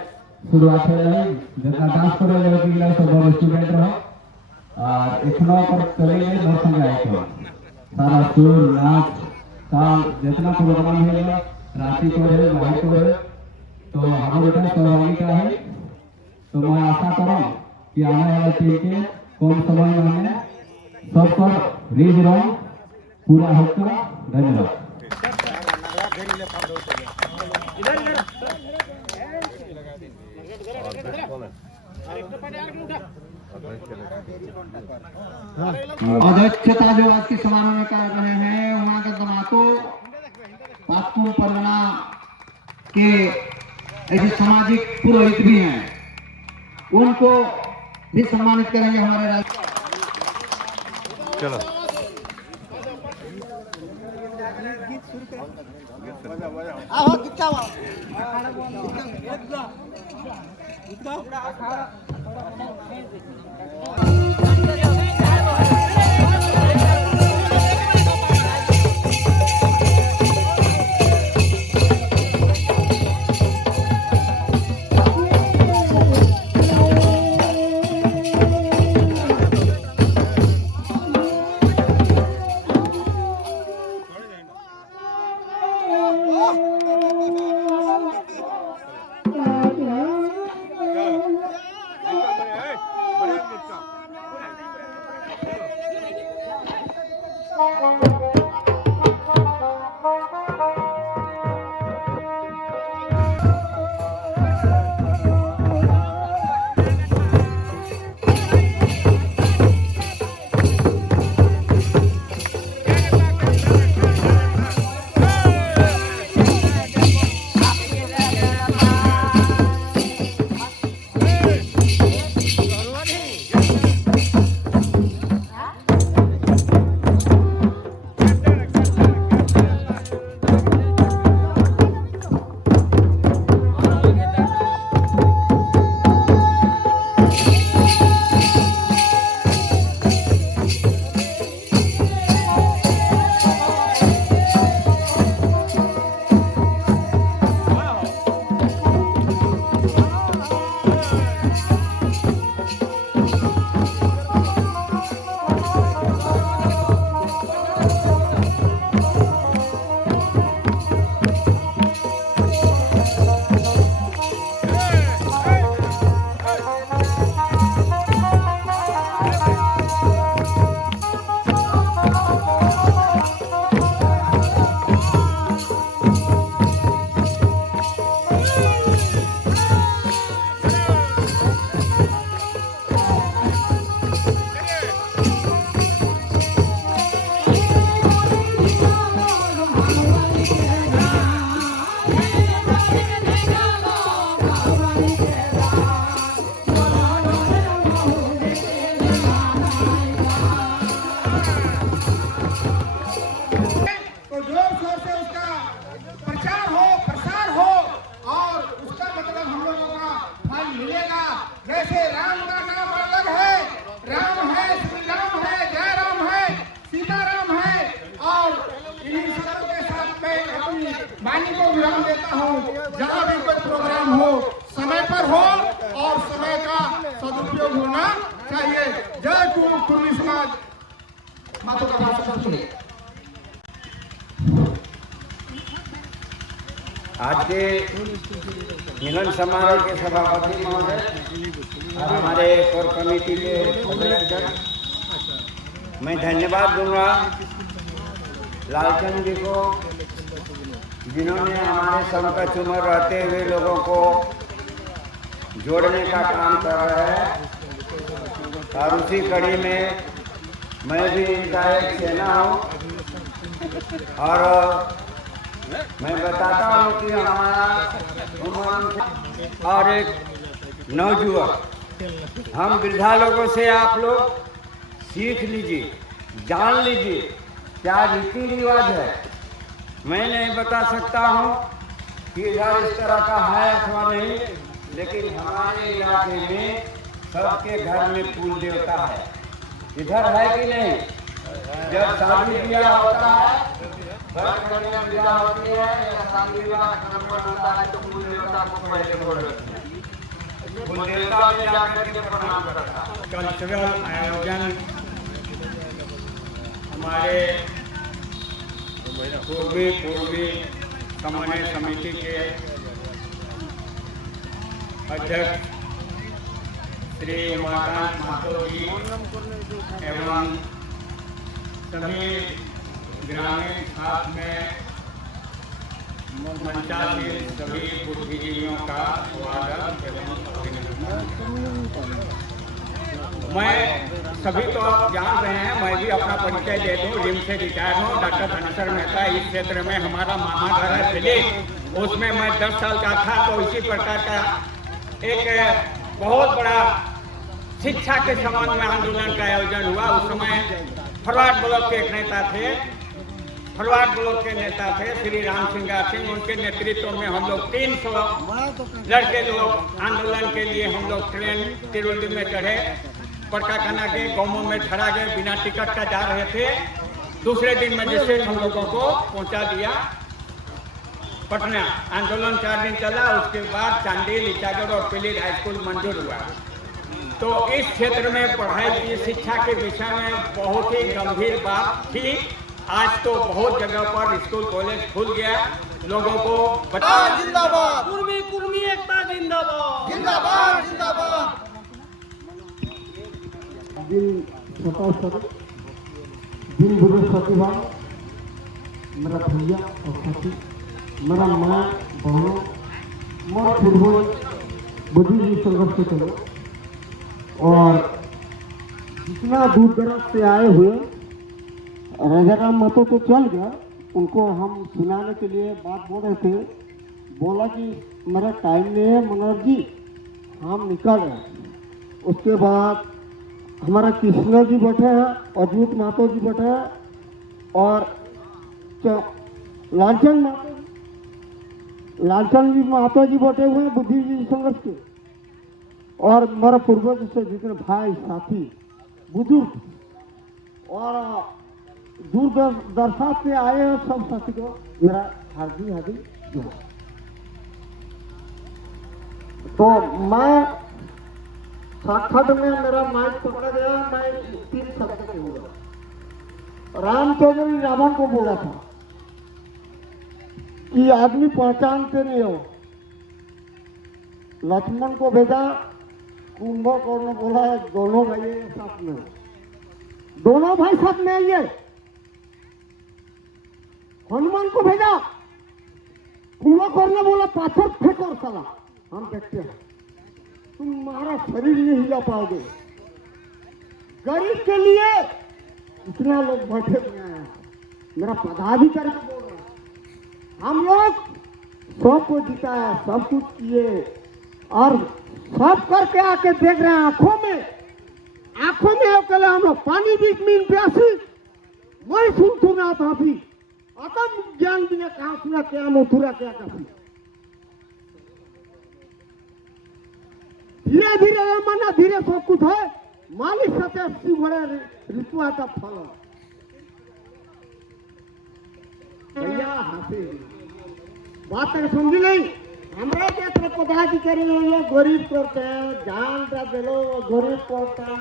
शुरुआत है जितना डांस करे लड़की लोग सब स्टूडेंट रहो और इतना पर चले गए दर्शन जाए तो सारा सुर नाच ताल जितना प्रोग्राम है राशि को है भाई को है तो हम बेटा सहभागी का है। तो मैं आशा करूँ कि आने वाले टीम के कम समय में सबका रिज रंग पूरा होगा। धन्यवाद। अध्यक्षता जो आज के समारोह में कर रहे हैं वहाँ के दमाको पाटकुम परगना के ऐसे सामाजिक पुरोहित भी हैं, उनको भी सम्मानित करेंगे हमारे राज्य। चलो शोर से उसका प्रचार हो, प्रसार हो और उसका मतलब हम लोगों का फल मिलेगा। जैसे राम का नाम अलग है, राम है, श्री राम है, जय राम है, सीताराम है। और इन्हीं शब्दों के साथ मैं अपनी वाणी को विराम देता हूँ। जहाँ भी कोई प्रोग्राम हो समय पर हो और समय का सदुपयोग होना चाहिए। जय कुर्मी समाज। माता का भाषण सुनिए। आज के मिलन समारोह के सभापति महोदय और हमारे कोर कमेटी के सदस्य, मैं धन्यवाद दूंगा लालचंद जी को, जिन्होंने हमारे समकक्ष उम्र रहते हुए लोगों को जोड़ने का काम कर रहे हैं। और उसी कड़ी में मैं भी इनका एक सेना हूँ। और मैं बताता हूँ कि हमारा और एक नौजुवक, हम वृद्धा लोगों से आप लोग सीख लीजिए, जान लीजिए क्या रीति रिवाज है। मैं नहीं बता सकता हूँ कि इधर इस तरह का है अथवा नहीं, लेकिन हमारे इलाके में सबके घर में कुल देवता है। इधर है कि नहीं? जब शादी ब्याह होता है, विवाह होती है या शादी विवाह होता है, तो कुल देवता को पहले बोलते हैं। कुल देवता में जाकर के प्रणाम करता है। कल्चरल आयोजन हमारे पूर्वी समन्वय समिति के अध्यक्ष श्री उमाकांत महतो जी एवं सभी ग्रामीण साथ में मंचासीन सभी बुद्धिजीवियों का स्वागत एवं अभिनंदन। मैं सभी तो आप जान रहे हैं, मैं भी अपना परिचय दे दूं। रिम से रिटायर हूँ, डॉक्टर धनेश्वर मेहता। इस क्षेत्र में हमारा मामा घर है दिल्ली, उसमें मैं 10 साल का था। तो इसी प्रकार का एक बहुत बड़ा शिक्षा के संबंध में आंदोलन का आयोजन हुआ। उस समय फरवार्ड ब्लॉक के एक नेता थे, फरवार्ड ब्लॉक के नेता थे श्री राम सिंह। उनके नेतृत्व में हम लोग 300 लड़के लोग आंदोलन के लिए हम लोग ट्रेन तिरुवल्लुवर में चढ़े, पटकाखाना के गाँवों में ठहरा गए, बिना टिकट का जा रहे थे। दूसरे दिन मजिस्ट्रेट हम लोगों को पहुंचा दिया पटना। आंदोलन 4 दिन चला। उसके बाद चांदील, ईटागढ़ और पीलीद हाई स्कूल मंजूर हुआ। तो इस क्षेत्र में पढ़ाई की शिक्षा के विषय में बहुत ही गंभीर बात थी। आज तो बहुत जगह पर स्कूल कॉलेज खुल गया, लोगों को जिंदाबाद, कुर्मी एकता जिंदाबाद, जिंदाबाद, जिंदाबाद। दिन 77 दिन बुजुर्ग प्रतिभा, मेरा भैया और साथी, मेरा माँ बहनों, मेरा पूर्वज बुद्धिजीवी संघर्ष से चलो। और जितना दूर दराज से आए हुए राजाराम महतो तो चल गया, उनको हम सुनाने के लिए बात बोल रहे थे। बोला कि मेरा टाइम नहीं है मनोहर जी, हम निकल रहे हैं। उसके बाद हमारा कृष्ण जी बैठे हैं, अजूत महतो जी बैठे हैं और लालचंद जी महतो जी बैठे हुए हैं बुद्धिजीवी संघर्ष के। और मेरा पूर्वज से जितने भाई साथी बुजुर्ग और दूर दराज से आए हैं सब साथी को मेरा हार्दिक जोहार। तो मैं साक्षात में मेरा माइक पकड़ा गया, मैं 3 शब्द के हुआ। रामचंद्र जी रावण को बोला था कि आदमी पहचानते नहीं हो। लक्ष्मण को भेजा, कुंभकर्ण ने बोला दोनों भाई साथ में, दोनों भाई साथ में आइए। हनुमान को भेजा, कुंभकर्ण ने बोला पाथर फेंको साला, हम देखते हैं तुम्हारा शरीर नहीं हिला पाओगे। गरीब के लिए इतना लोग बैठे हुए हैं। मेरा पदाधिकारी को बोल रहा है, हम लोग सबको जिताया, सब कुछ किए और सब करके आके देख रहे हैं आंखों में कल हम लोग पानी भी मीन प्यासी, मैं सुन रहा था अभी आता ज्ञान दिया कहाँ सुना क्या मथुरा क्या काफी धीरे धीरे मना धीरे सब कुछ है मालिक सत्य बड़े ऋतु आता फल भैया हंसे बात समझी नहीं हमरा के तरफ पदाधिकारी ये गरीब करते हैं जान का दिलो गरीब करता है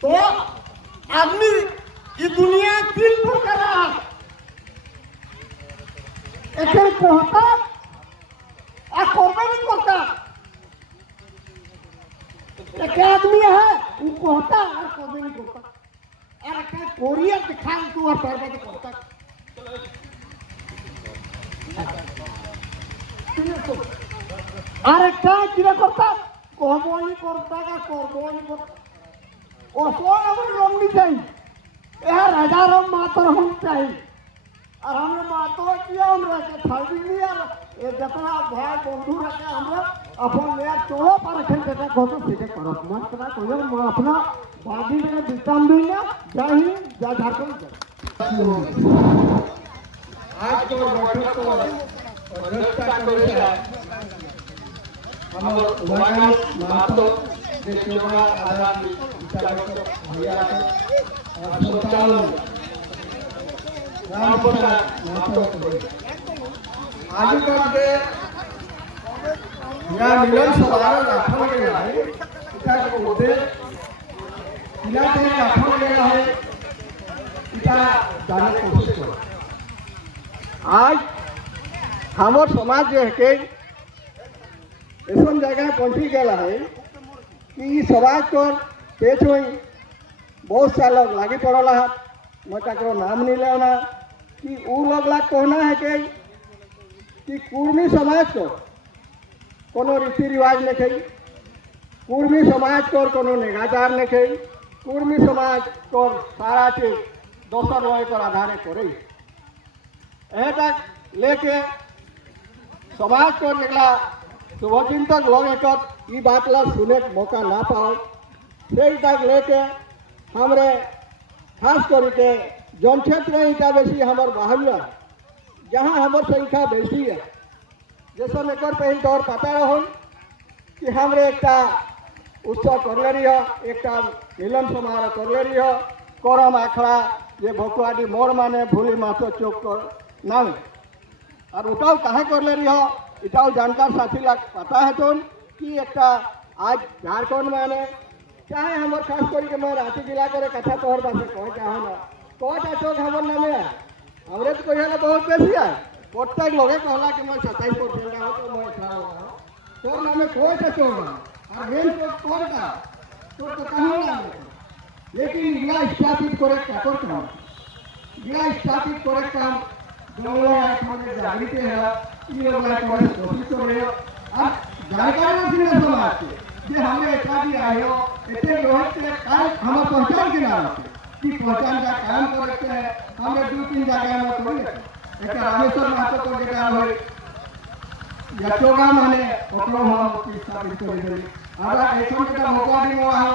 तो आदमी ये दुनिया 3 प्रकार एक कहता और करबे नहीं करता एक आदमी है वो कहता और करबे नहीं करता और एक कोरिया दिखा तू और करबे नहीं करता और एक क्या करता कहबो नहीं करता का करबो नहीं करता ओ सोना में लंबी चाहिए यह राजा मातर हम चाहिए और हमने मातो किया हमरा के थर्डी नहीं यार ये जितना भाई बंधु रखे हमरा अपन ले चलो पर रखे जगह को तो सीधे करो मत करा कोई मैं अपना बादी में विश्राम दूंगा जाही जा झारखंड आज तो बैठक को अध्यक्षता कर रहे हैं हम वागा मातो जे सेवा आदि विचार भैया और संचालन आज करके या मिलन समारोह रखा गया है इटा को उद्देश्य इला के रखा गया है इटा जाने की कोशिश करो आज हमार समाज जो है के ऐसा जगह पहुंची गया है कि समाज को पेच हुई बहुत सा लोग लागे पड़ला है मैं करो नाम नहीं लेना कि वो लोग ला कहना है कि कुर्मी समाज को कोनो रीति रिवाज नहीं खई कुर्मी समाज को कोनो नेगाचार नहीं खई कुर्मी समाज को सारा चीज दोसर लोग पर आधार करे तक लेके समाज को निकला शुभचिंतक लोग एक ये बात ला सुने का मौका ना पाओ से तक लेके हमरे खास करके जनक्षेत्र इटा बेसी हमार बाहुल्य जहाँ हमार संख्या बेसी है जैसा एक पहले तौर पता रहो कि हमरे एक उत्सव कर ले रही है एक मिलन समारोह कर ले रही है करम आखड़ा ये भकुआडी मोड़ माने भूली माथो चौक कर नाम और उठाओ कहाँ कर ले रही है इटाओ जानकार साथी लाग पता है तो कि एक आज झारखंड माने चाहे हमारे खास करके मैं रांची जिला करे कथा तोहर बात कह चाहो ना कौन चौक हमारे नामे है हमरे तो कहिए बहुत बेसी है प्रत्येक लोगे कहला कि मैं 27% का हो तो मैं 18 होगा तोर नामे कोई सा चौक है और मेन चौक कौन का तो कहाँ नाम लेकिन जिला स्थापित करे काकोर काम जिला स्थापित करे काम जो लोग हमारे जागृति है ये लोग कोशिश कर रहे हैं अब जानकारी नहीं समाज के जे हमें एकादी आयो इतने लोग के काम हम पहचान के नाम कि पहचान का काम करते हैं हमें 2-3 जगह में कोई एक रामेश्वर महतो को जगह हो या चोगा माने ओकरो हम की स्थापित कर दे अगर ऐसा का मौका दी हम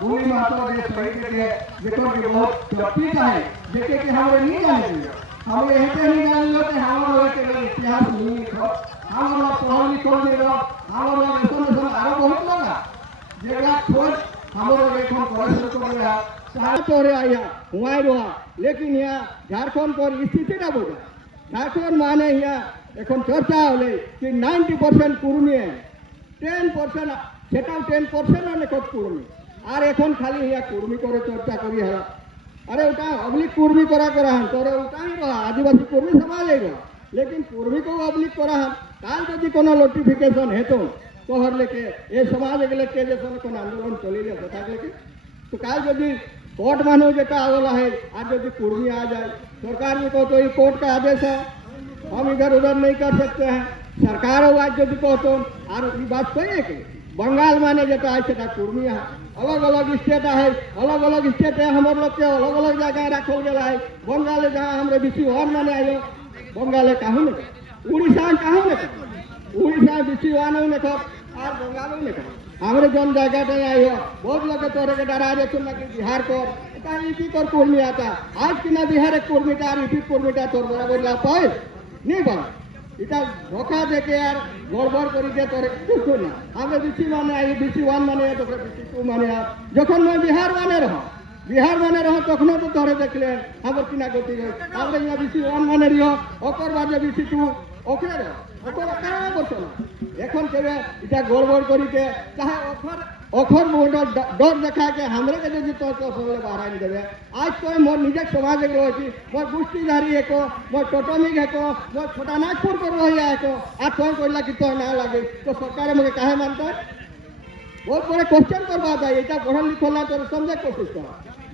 भूमि महतो दे सही के जेको के बहुत चर्चित है जेके के हमें नहीं जाने हमें ऐसे नहीं जान कि हम लोग के इतिहास नहीं लिखो हम लोग पढ़ लिखो दे रहो हम लोग ऐसा आरो बहुत लगा जेगा खोज हम लोग एक हम परिश्रम कर रहा सारा तोरे आया हुआ रहा लेकिन यहाँ झारखंड पर स्थिति ना बोला झारखंड माने यहाँ एक चर्चा होले कि 90% कुर्मी है 10% सेटा 10% ने कत कुर्मी और এখন खाली यहाँ कुर्मी करे चर्चा करी है अरे उटा अबलिक कुर्मी करा है तोरे उटा ही रहा आदिवासी कुर्मी समाज है लेकिन कुर्मी को अबलिक करा है काल यदि कोनो नोटिफिकेशन है तो हर लेके ये समाज के लेके जैसे कोनो आंदोलन चली ले बता के तो काल यदि कोर्ट मानो जेटा आवेला है आज यदि कुर्मी आ जाए सरकार में को तो ये कोर्ट का आदेश है हम इधर उधर नहीं कर सकते हैं सरकार आज यदि को तो और ये बात सही है कि बंगाल माने जेटा है सेटा कुर्मी है अलग अलग स्टेट है अलग अलग स्टेट है हमारे लोग के अलग अलग जगह रखल गया है बंगाल जहाँ हमारे बीसी वन माने आयो बंगाल कहूँ उड़ीसा कहूँ उड़ीसा बीसी वन और बंगाल हमारे जन जगह आई हो बहुत लोग तोरे के डरा दे सुन कि बिहार को ईपी कर कुर्मी आता आज कि ना बिहार एक कुर्मीटा और ईपी कुर्मीटा तोर बराबर ला पाए नहीं बा इटा धोखा देके यार गड़बड़ करी के तोरे कुछ ना हमें बीसी माने आई बीसी 1 माने तो बीसी 2 माने जखन मैं बिहार माने रहो तखनो तो तोरे देखले हमर किना गति गई हमरे यहाँ बीसी 1 माने रहो ओकर बाद बीसी 2 ओकरे रहो ओकर काहे बसना এখন কেবে এটা গড়বড় করিতে চাহে অখর মোটর ডর দেখা के हमरे के যদি तो सबले बाहर देवे आज तो मोर निजे समाज रही मोर गोष्ठीधारी एको मोर टोटमिक एको मोर छोटा नागपुर कर रही एको आ तो कहला कि तो ना लगे तो सरकार मुझे काहे मानता बहुत बड़े क्वेश्चन कर बात है এটা पढ़ल लिखल ना तो समझे कोशिश कर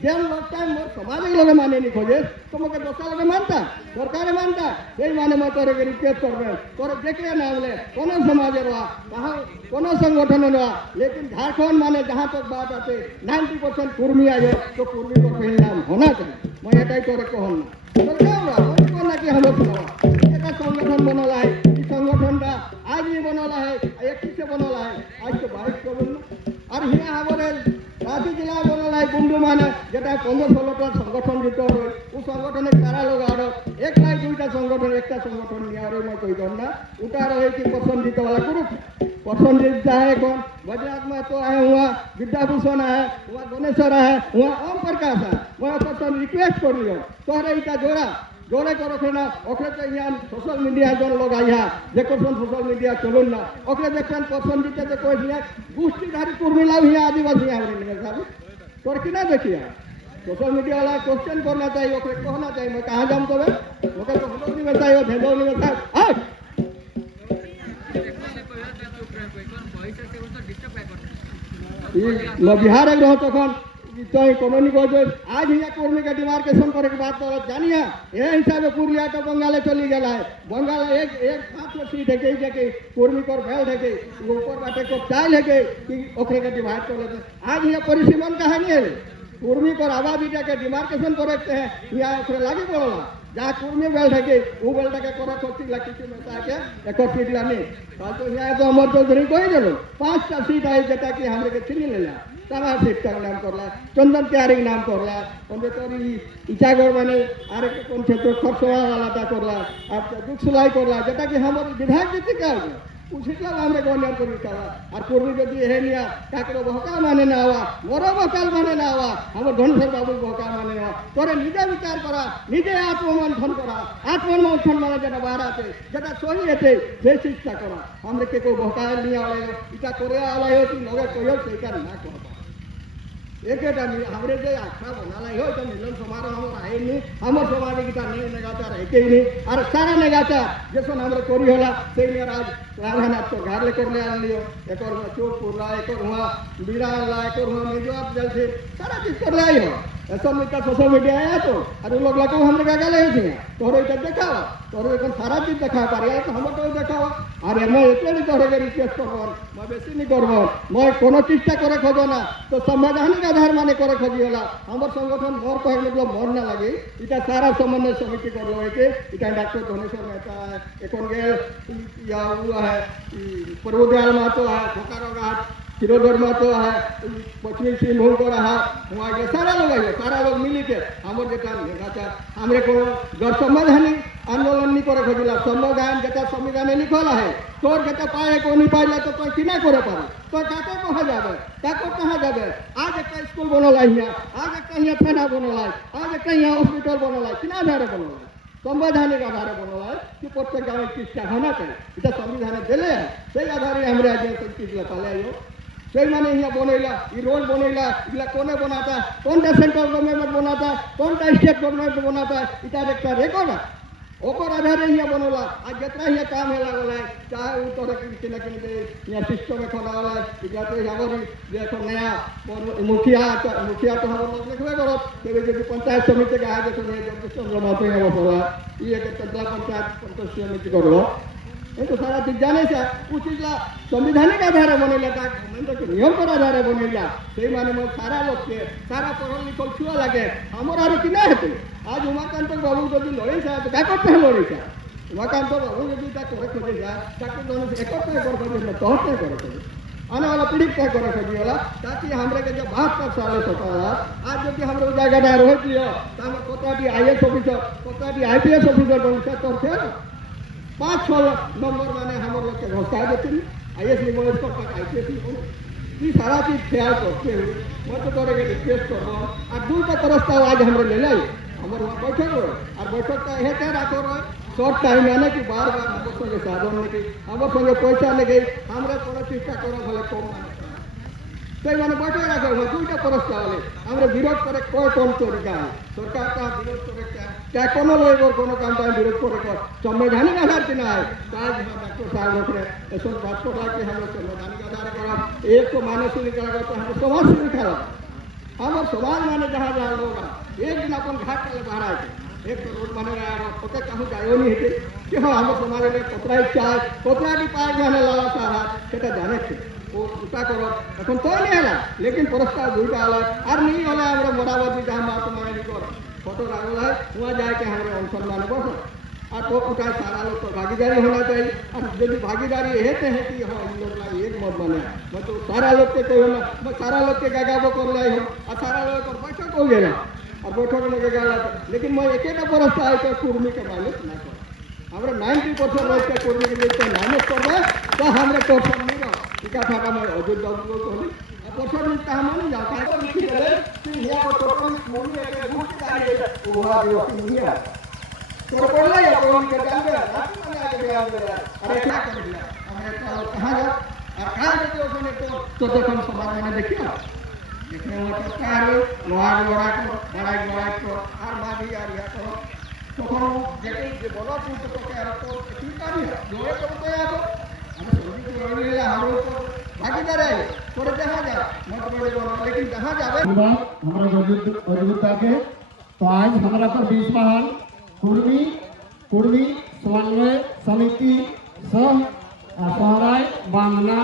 जेन लोग टाइम मोर समाज लोग माने नहीं खोजे तो मुझे दोसरा लोग मानता सरकार मानता यही माने मैं तोरे के रिक्वेस्ट कर रहे तोरे देखे नाम ले कोनो समाज रहा कहाँ कोनो संगठन रहा लेकिन झारखंड माने जहाँ तक बात आते 90% कुर्मी आ जाए तो कुर्मी को कहीं नाम होना चाहिए मैं ये तोरे कहन ना कि हम संगठन बनला है संगठन का आज नहीं बनला है एक से बनला है आज तो 22 को बनना और हिया हमारे रांची जिला बनला है बुंडू माने যেটা 15-16টা সংগঠন দিতে হবে ও সংগঠনে কারা লোক আরো এক নাই দুইটা সংগঠন একটা সংগঠন নিয়ে আর মই কই দন না ওটা রয়ে কি পছন্দিত वाला ग्रुप पसंदीदा है कौन बजरंग में तो है हुआ विद्याभूषण है हुआ गणेश्वर है हुआ ओम प्रकाश है मैं पसंद रिक्वेस्ट कर लियो तोहरे इटा जोड़े को रखना ओकरे तो यहाँ सोशल मीडिया जो लोग आया देखो सोशल मीडिया चलुन ना ओकरे देखन पसंदीदा तो कोई नहीं गोष्ठीधारी कुर्मिला भी आदिवासी हमारे साहब तोर कि ना देखिए सोशल मीडिया वाला क्वेश्चन करना चाहिए ओकरे कहना चाहिए मैं कहाँ जाऊँ तो ओकरे तो हम नहीं बताइए भेजो नहीं बताओ बिहार रहो तक तो इकोनॉमिक आज यहाँ कर्मी का डिमार्केशन करे के बात तो जानिए ये हिसाब से पुरलिया तो बंगाले चली गया है बंगाल एक 5 सीट है कि कर्मी को बेल्ट है ऊपर बाटे को चाल है कि ओकरे का डिवाइड कर लेते आज यहाँ परिसीमन कहानी है कर्मी को आबादी के डिमार्केशन करते हैं यहाँ ओकरे लागे पड़ला जहाँ कुर्मी बेल्ट है कि वो बेल्ट के करा कोटी लगी थी में ताके एक सीट लानी तो यहाँ तो अमर चौधरी को ही चलो 5टा सीट आई जेटा कि हमरे के चिनी लेला तमा सीट का नाम करला चंदन त्यारी नाम करला ओंदे तोरी इचागढ़ माने आरे के कोन क्षेत्र खरसोवा वाला ता करला अब दुख सुलाई करला जेटा कि हमर विधायक जीत के आगे उछिटला हमरे गवर्नर को निकाला और पूर्वी यदि है निया काकरो भोका माने ना आवा मोरो भोकाल माने ना आवा हमर धनसर बाबू भोका माने ना तोरे निजे विचार करा निजे आत्ममंथन करा आत्ममंथन माने जेटा बाहर आते जेटा सही हेते से शिक्षा करा हमरे के को भोका लिया वाले इटा करे वाला हो कि लोगे कोयो सेका ना करता एक हमरे जो आखड़ा बनाला हो तो मिलन समारोह हमर आए नहीं हमर समाज की नहीं नगाता रह के नहीं और सारा नगाता जैसे हमरे कोरी होला से आज राधानाथ को घर लेकर ले आ लियो एक और चोट पुरला एक और हुआ बीरा ला एक और हुआ जो आप जल से सारा चीज कर ले आई हो ऐसा मिलता सोशल मीडिया आया तो अरे लोग लगा हमरे का गले थे तोरे इधर देखा तोरे को सारा चीज देखा पारे तो हम तो देखा अरे मैं इतने नहीं तोरे के रिक्वेस्ट करबो मैं बेसी नहीं करबो मैं कोनो चीजटा करे खोजो ना तो संवैधानिक आधार माने करे खोजी होला हमर संगठन मोर कहे मतलब मोर ना लगे इटा सारा समन्वय समिति करलो है के इटा डॉक्टर धनेश्वर मेहता है एकोन गे या हुआ है प्रभुदयाल महतो है भोकारो घाट किरोधर महतो है पश्चिमी सिंहभूम को रहा वहाँ के सारा लोग मिली के हमर जेटा नेता हमरे को गैर संवैधानिक आंदोलन नहीं करे खोजिला संविधान जेटा संविधान लिखला है तोर जेटा पाए को नहीं पाइला तो कोई किना करे पारे तो काटे कहाँ जाबे ताको कहाँ जाबे आज एक स्कूल बनला हिया आज एक यहाँ थाना बनला आज एक यहाँ हॉस्पिटल बनला किना आधार बनला संवैधानिक आधार बनला कि प्रत्येक गाँव चिकित्सा होना चाहिए इटा संविधान दिले है से आधार हमरे आज चिकित्सा पाले आयो से माने यहाँ बनैला ये रोड बनैला इला कोने बनाता कौन सा सेंट्रल गवर्नमेंट बनाता कौन सा स्टेट गवर्नमेंट बनाता इटा देखता रेकॉर्ड ओकर आधार यहाँ बनला आज जितना यहाँ काम है लागल है चाहे वो तोरे किसी न किसी यहाँ सिस्टम में खोला वाला इटा तो हमारी देखो नया मुखिया तो हम लोग देखबे करो तेरे जो पंचायत समिति का है जो सिस्टम बनाते हैं वो बोला ये के पंचायत समिति करो ये तो सारा चीज जाने से उस चीज ला संविधानिक आधार बनेला का गवर्नमेंट के नियम पर आधार बनेला से माने में सारा लोग के सारा पढ़ल लिखल छुआ लगे हमर आरो कि ना हेते आज उमाकांत बाबू यदि लड़े छा तो का करते हैं लड़े छा उमाकांत बाबू यदि ता करे खोजे जा ताके दोनों एकत्र कर खोजे तो होते करे आने वाला पीढ़ी तय करे सकी वाला ताकि हमरे के जो 72 साल होता है आज जो कि हमरे जगह ना रोहित लियो तो हम कोताटी आईएएस ऑफिसर कोताटी आईपीएस ऑफिसर बन से तो थे 5-6 नंबर माने हम लोग के घोषणा देते आईएएस निगम पर तक आईपीएस ये सारा चीज ख्याल करते हुए मैं तो करे के रिक्वेस्ट कर रहा हूं और दूर का प्रस्ताव आज हमरे ले लाई हमर बैठक हो और बैठक का है क्या राखो रहा शॉर्ट टाइम यानी कि बार-बार हम संगे साधन लेके हम संगे पैसा लेके हमरा कोनो चीज का करो भले कम तो माने बैठक राखो हो दूर का प्रस्ताव ले हमरे विरोध करे कोई कौन तरीका है सरकार का विरोध करे क्या कोनो लोग और कोनो काम का विरोध करे को संवैधानिक आधार पे ना है आज हम डॉक्टर साहब लोग ने ऐसा बात को लाके हम लोग संवैधानिक आधार पर एक तो मानसिक निकाला तो हम समाज से निकाला हम समाज माने जहाँ जहाँ लोग एक दिन अपन घाट के बाहर आए एक रोड बने रहा पता कहूँ जाए नहीं थे कि हाँ हम समाज में कतरा चाय कतरा भी पाए जाने लाला सारा सेटा जाने थे वो उठा करो এখন তো नहीं है लेकिन पुरस्कार दुईटा आला और नहीं होला हमरा मोरावती जहाँ बात माने नहीं कर फोटो लागल है वहाँ जाके हमारे अनुसंधान बस और तो उठा सारा लोग को भागीदारी होना चाहिए और यदि भागीदारी हेते हैं कि हाँ इन लोग ना एक मत बने मैं तो सारा लोग के कोई ना मैं सारा लोग के गागा कर लाई हूँ और सारा लोग पर बैठक हो गया और बैठक में गाला लेकिन मैं एक बरस आए तो कुर्मी के मालिक ना कर हमारे 90% लोग के कुर्मी के लिए माइनस कर रहे तो हमारे टोटल नहीं रहा टीका था मैं अजूत बाबू को बोली परसों मिलता है मालूम जाता है तो लिखी गए कि यहाँ पर टोटल मोनी के घूट का है वो वाला नहीं है तो बोल रहा है कौन के काम कर रहा है आगे बयान दे रहा है अरे क्या कर दिया हमने कहाँ गया और कहाँ गए उसने तो देखो हम समाज में देखिए देखने में तो क्या है लोहार को बड़ा को हर मारी आ रही है तो हम जैसे ये बोला तो क्या तो ठीक है जो है तो यार हम सभी को मिले हम लोग को भागीदार है थोड़े जहाँ जा मत बड़े बोलो लेकिन जहाँ जावे हमारा अजूता के तो आज हमारा पर 20 महान कुर्मी समन्वय समिति सह सहराय बांधना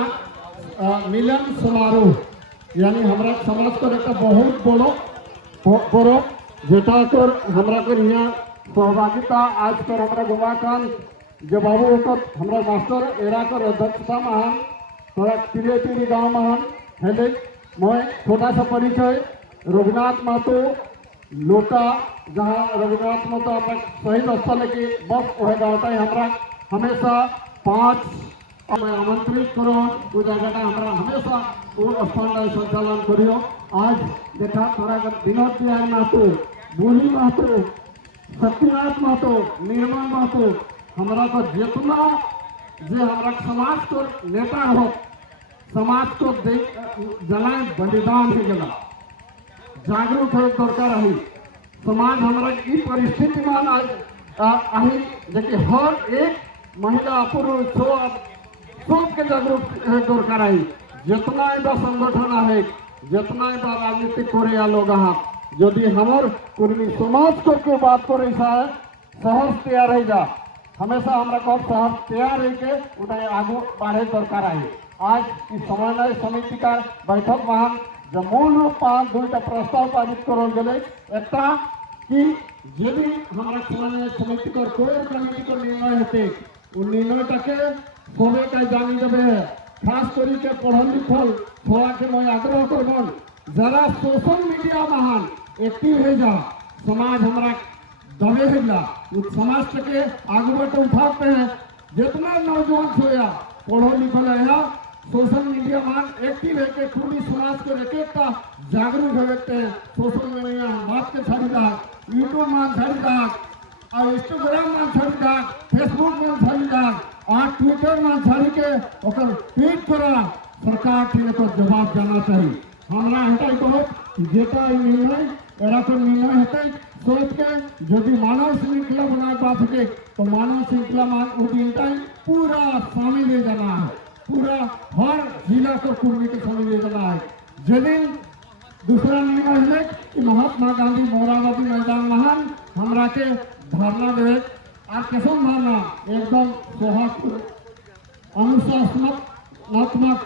मिलन समारोह यानी हमारा समाज को एक बहुत बड़ो जेटा कर हमारा कर यहाँ सहभागिता आज कर हमारा गुमाकान जो बाबू होकर हमारा मास्टर एरा कर अध्यक्षता महान थोड़ा तिरे गाँव महान हेले मैं छोटा सा परिचय रघुनाथ महतो लोटा जहाँ रघुनाथ महतो हमारा शहीद स्थल की बस वह गाँव हमारा हमेशा 5 आमंत्रित करो वो जगह हमारा हमेशा वो स्थान संचालन करियो आज देखा थोड़ा विनोद बिहार महतो बोली महतो सत्यनाथ महतो निर्मल महतो हमारा को जितना जो हमारा समाज को नेता हो समाज को जलाए बलिदान हो गला जागरूक हो दरकार है समाज हमारा ई परिस्थिति में आज आई देखिए हर एक महिला पुरुष सबके जागरूक दरकार है जितना एबा संगठन है जितना एबा राजनीतिक करे लोग यदि हमार कुर्मी समाज को बात करे सहज तैयार है जा हमेशा हमारा को सहज तैयार है के उन्हें आगू बढ़े दरकार है आज इस समन्वय समिति का बैठक महान जो मूल रूप में 2टा प्रस्ताव पारित कर गए एक कि यदि हमारा समन्वय समिति को कोई कमिटी को निर्णय होते उन निर्णय के सबे का जानी देवे खास करी के पढ़ल लिखल थोड़ा के मैं आग्रह करबन जरा सोशल मीडिया महान एक्टिव है जा समाज हमारा दबे है जा उस समाज के आगे बढ़ते उठाते हैं जितना नौजवान सोया पढ़ल लिखल है सोशल मीडिया मान एक्टिव है के पूरी समाज को एक जागरूक होते हैं सोशल मीडिया बात के छड़ीदा यूट्यूब मान छड़ीदा और इंस्टाग्राम मान छड़ीदा फेसबुक मान छड़ीदा और ट्विटर में छड़ी के ओकर ट्वीट करा सरकार के तो जवाब देना चाहिए हमरा हटाई बहुत जेटा निर्णय एरा को निर्णय होते सोच के यदि मानव श्रृंखला बना पा सके तो मानव श्रृंखला में उदी पूरा शामिल ले जाना है पूरा हर जिला को कुर्मी के शामिल ले जाना है यदि दूसरा निर्णय है कि महात्मा गांधी मोराबादी मैदान महान हमरा के धरना दे और कैसे मारना एकदम सौहार्द अनुशासनात्मक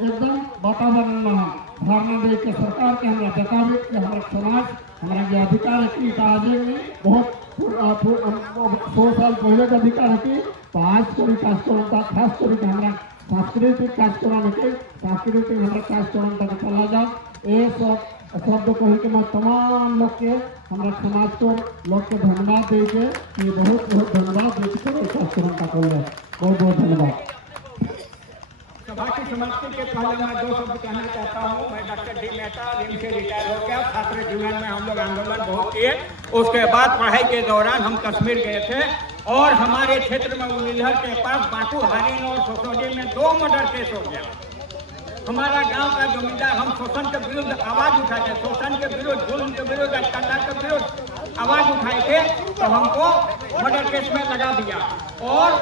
एकदम वातावरण में धारणा दे के सरकार के हमारा बतावे कि हमारा समाज हमारा जो अधिकार है कि आज में बहुत 100 साल पहले का अधिकार है कि तो आज को खास कर हमारा सांस्कृतिक कार्यक्रम के सांस्कृतिक हमारे कार्यक्रम तक चला जाए ये सब शब्द कही के मैं तमाम लोग के हमारे समाज को लोग के धन्यवाद देके कि बहुत बहुत धन्यवाद देके कार्यक्रम का कर बहुत बहुत धन्यवाद। सभा की समाप्ति के पहले मैं 2 शब्द कहना चाहता हूँ। मैं डॉक्टर डी मेहता रिम से रिटायर हो गया। छात्र जीवन में हम लोग आंदोलन बहुत किए। उसके बाद पढ़ाई के दौरान हम कश्मीर गए थे और हमारे क्षेत्र में उलिहर के पास बाकू हारिन और सोसोडी में 2 मर्डर केस हो गया। हमारा गांव का जमींदार हम शोषण के विरुद्ध आवाज उठाए थे, शोषण के विरुद्ध, जुल्म के विरुद्ध, अत्याचार के विरुद्ध आवाज उठाए थे तो हमको मर्डर केस में लगा दिया। और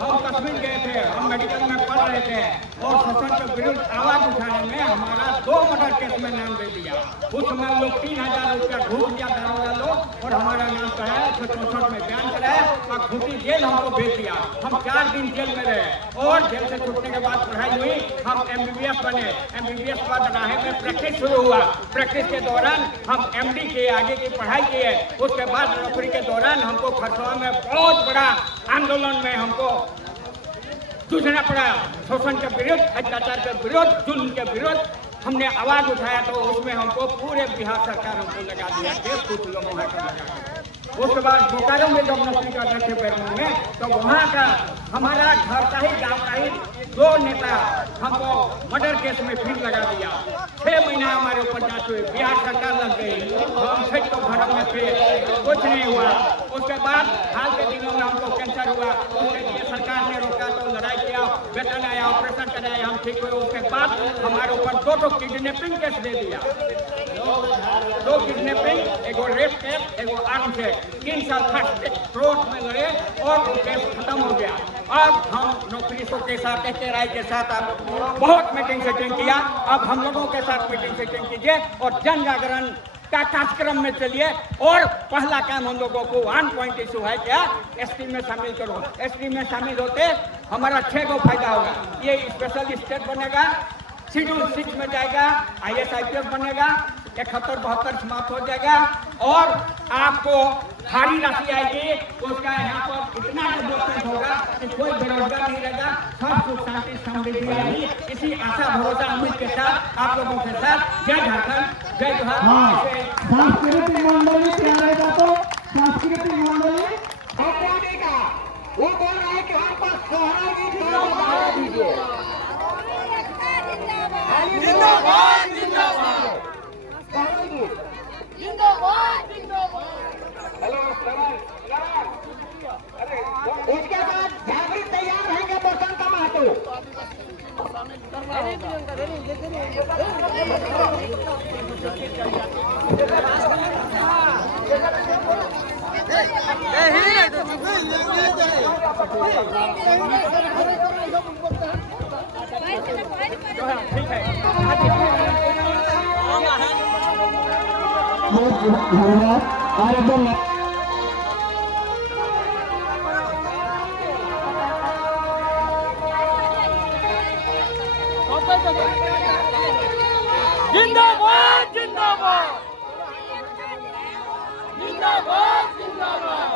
हम कश्मीर गए थे, हम मेडिकल में पढ़ रहे थे और शोषण के विरुद्ध आवाज उठाने में हमारा 2 मर्डर केस में नाम दे दिया। उस समय लोग 3000 रुपया घूस दिया दारोगा लोग और हमारा नाम कराया, 164 में बयान कराया और घूटी जेल हमको भेज दिया। हम 4 दिन जेल में रहे और जेल से छूटने के बाद पढ़ाई हुई, हम MBBS बने। MBBS के बाद राहे में प्रैक्टिस शुरू हुआ। प्रैक्टिस के दौरान हम MD किए, आगे की पढ़ाई किए। उसके बाद नौकरी के दौरान हमको खरसवा में बहुत बड़ा आंदोलन में हमको जूझना पड़ा। शोषण के विरुद्ध, अत्याचार के विरुद्ध, जुल्म के विरुद्ध हमने आवाज उठाया तो उसमें हमको पूरे बिहार सरकार हमको लगा दिया केस, कुछ लोगों ने लगा। उसके बाद बोकारो में जब नौकरी करते थे बैरमू में तो वहाँ का हमारा घर का ही गाँव का ही 2 नेता हमको मर्डर केस में फिर लगा दिया। 6 महीना हमारे ऊपर जांच हुई, बिहार सरकार लग गई, हम फिर तो घर में थे, कुछ नहीं हुआ। उसके बाद हाल के दिनों में हमको कैंसर हुआ, उसके लिए सरकार ने रोका तो लड़ाई किया, वेतन आया, ऑपरेशन कराया, हम ठीक हुए। उसके बाद हमारे ऊपर 2 किडनैपिंग केस दे दिया, 2 किडनैपिंग, एगो रेप केस, एगो आर्म केस। 3 साल फर्स्ट कोर्ट में लड़े और वो केस खत्म हो गया। अब हम नौकरी के साथ राय के साथ अब बहुत मीटिंग सेटिंग किया। अब हम लोगों के साथ मीटिंग सेटिंग कीजिए और जन जागरण का कार्यक्रम में चलिए। और पहला काम हम लोगों को 1 पॉइंट इशू है क्या, ST में शामिल करो। ST में शामिल होते हमारा 6 गो फायदा होगा। ये स्पेशल स्टेट बनेगा, शेड्यूल 6 में जाएगा, IAS IPS बनेगा, 71-72 समाप्त हो जाएगा और आपको भारी राशि आएगी। उसका यहाँ पर इतना डेवलपमेंट होगा कि कोई बेरोजगार नहीं रहेगा, सब सुख शांति समृद्धि आएगी। इसी आशा भरोसा उम्मीद के साथ आप लोगों के साथ जय झारखंड, जय जोहार। सांस्कृतिक मंडली तैयार है तो सांस्कृतिक मंडली वो बोल रहा है कि हम पर सोहरा गीत गा दीजिए। जिंदाबाद जिंदाबाद जिंदाबाद जिंदाबाद। उसके बाद जागृत तैयार रहेंगे बसंत महतो। जिंदाबाद जिंदाबाद जिंदाबाद जिंदाबाद।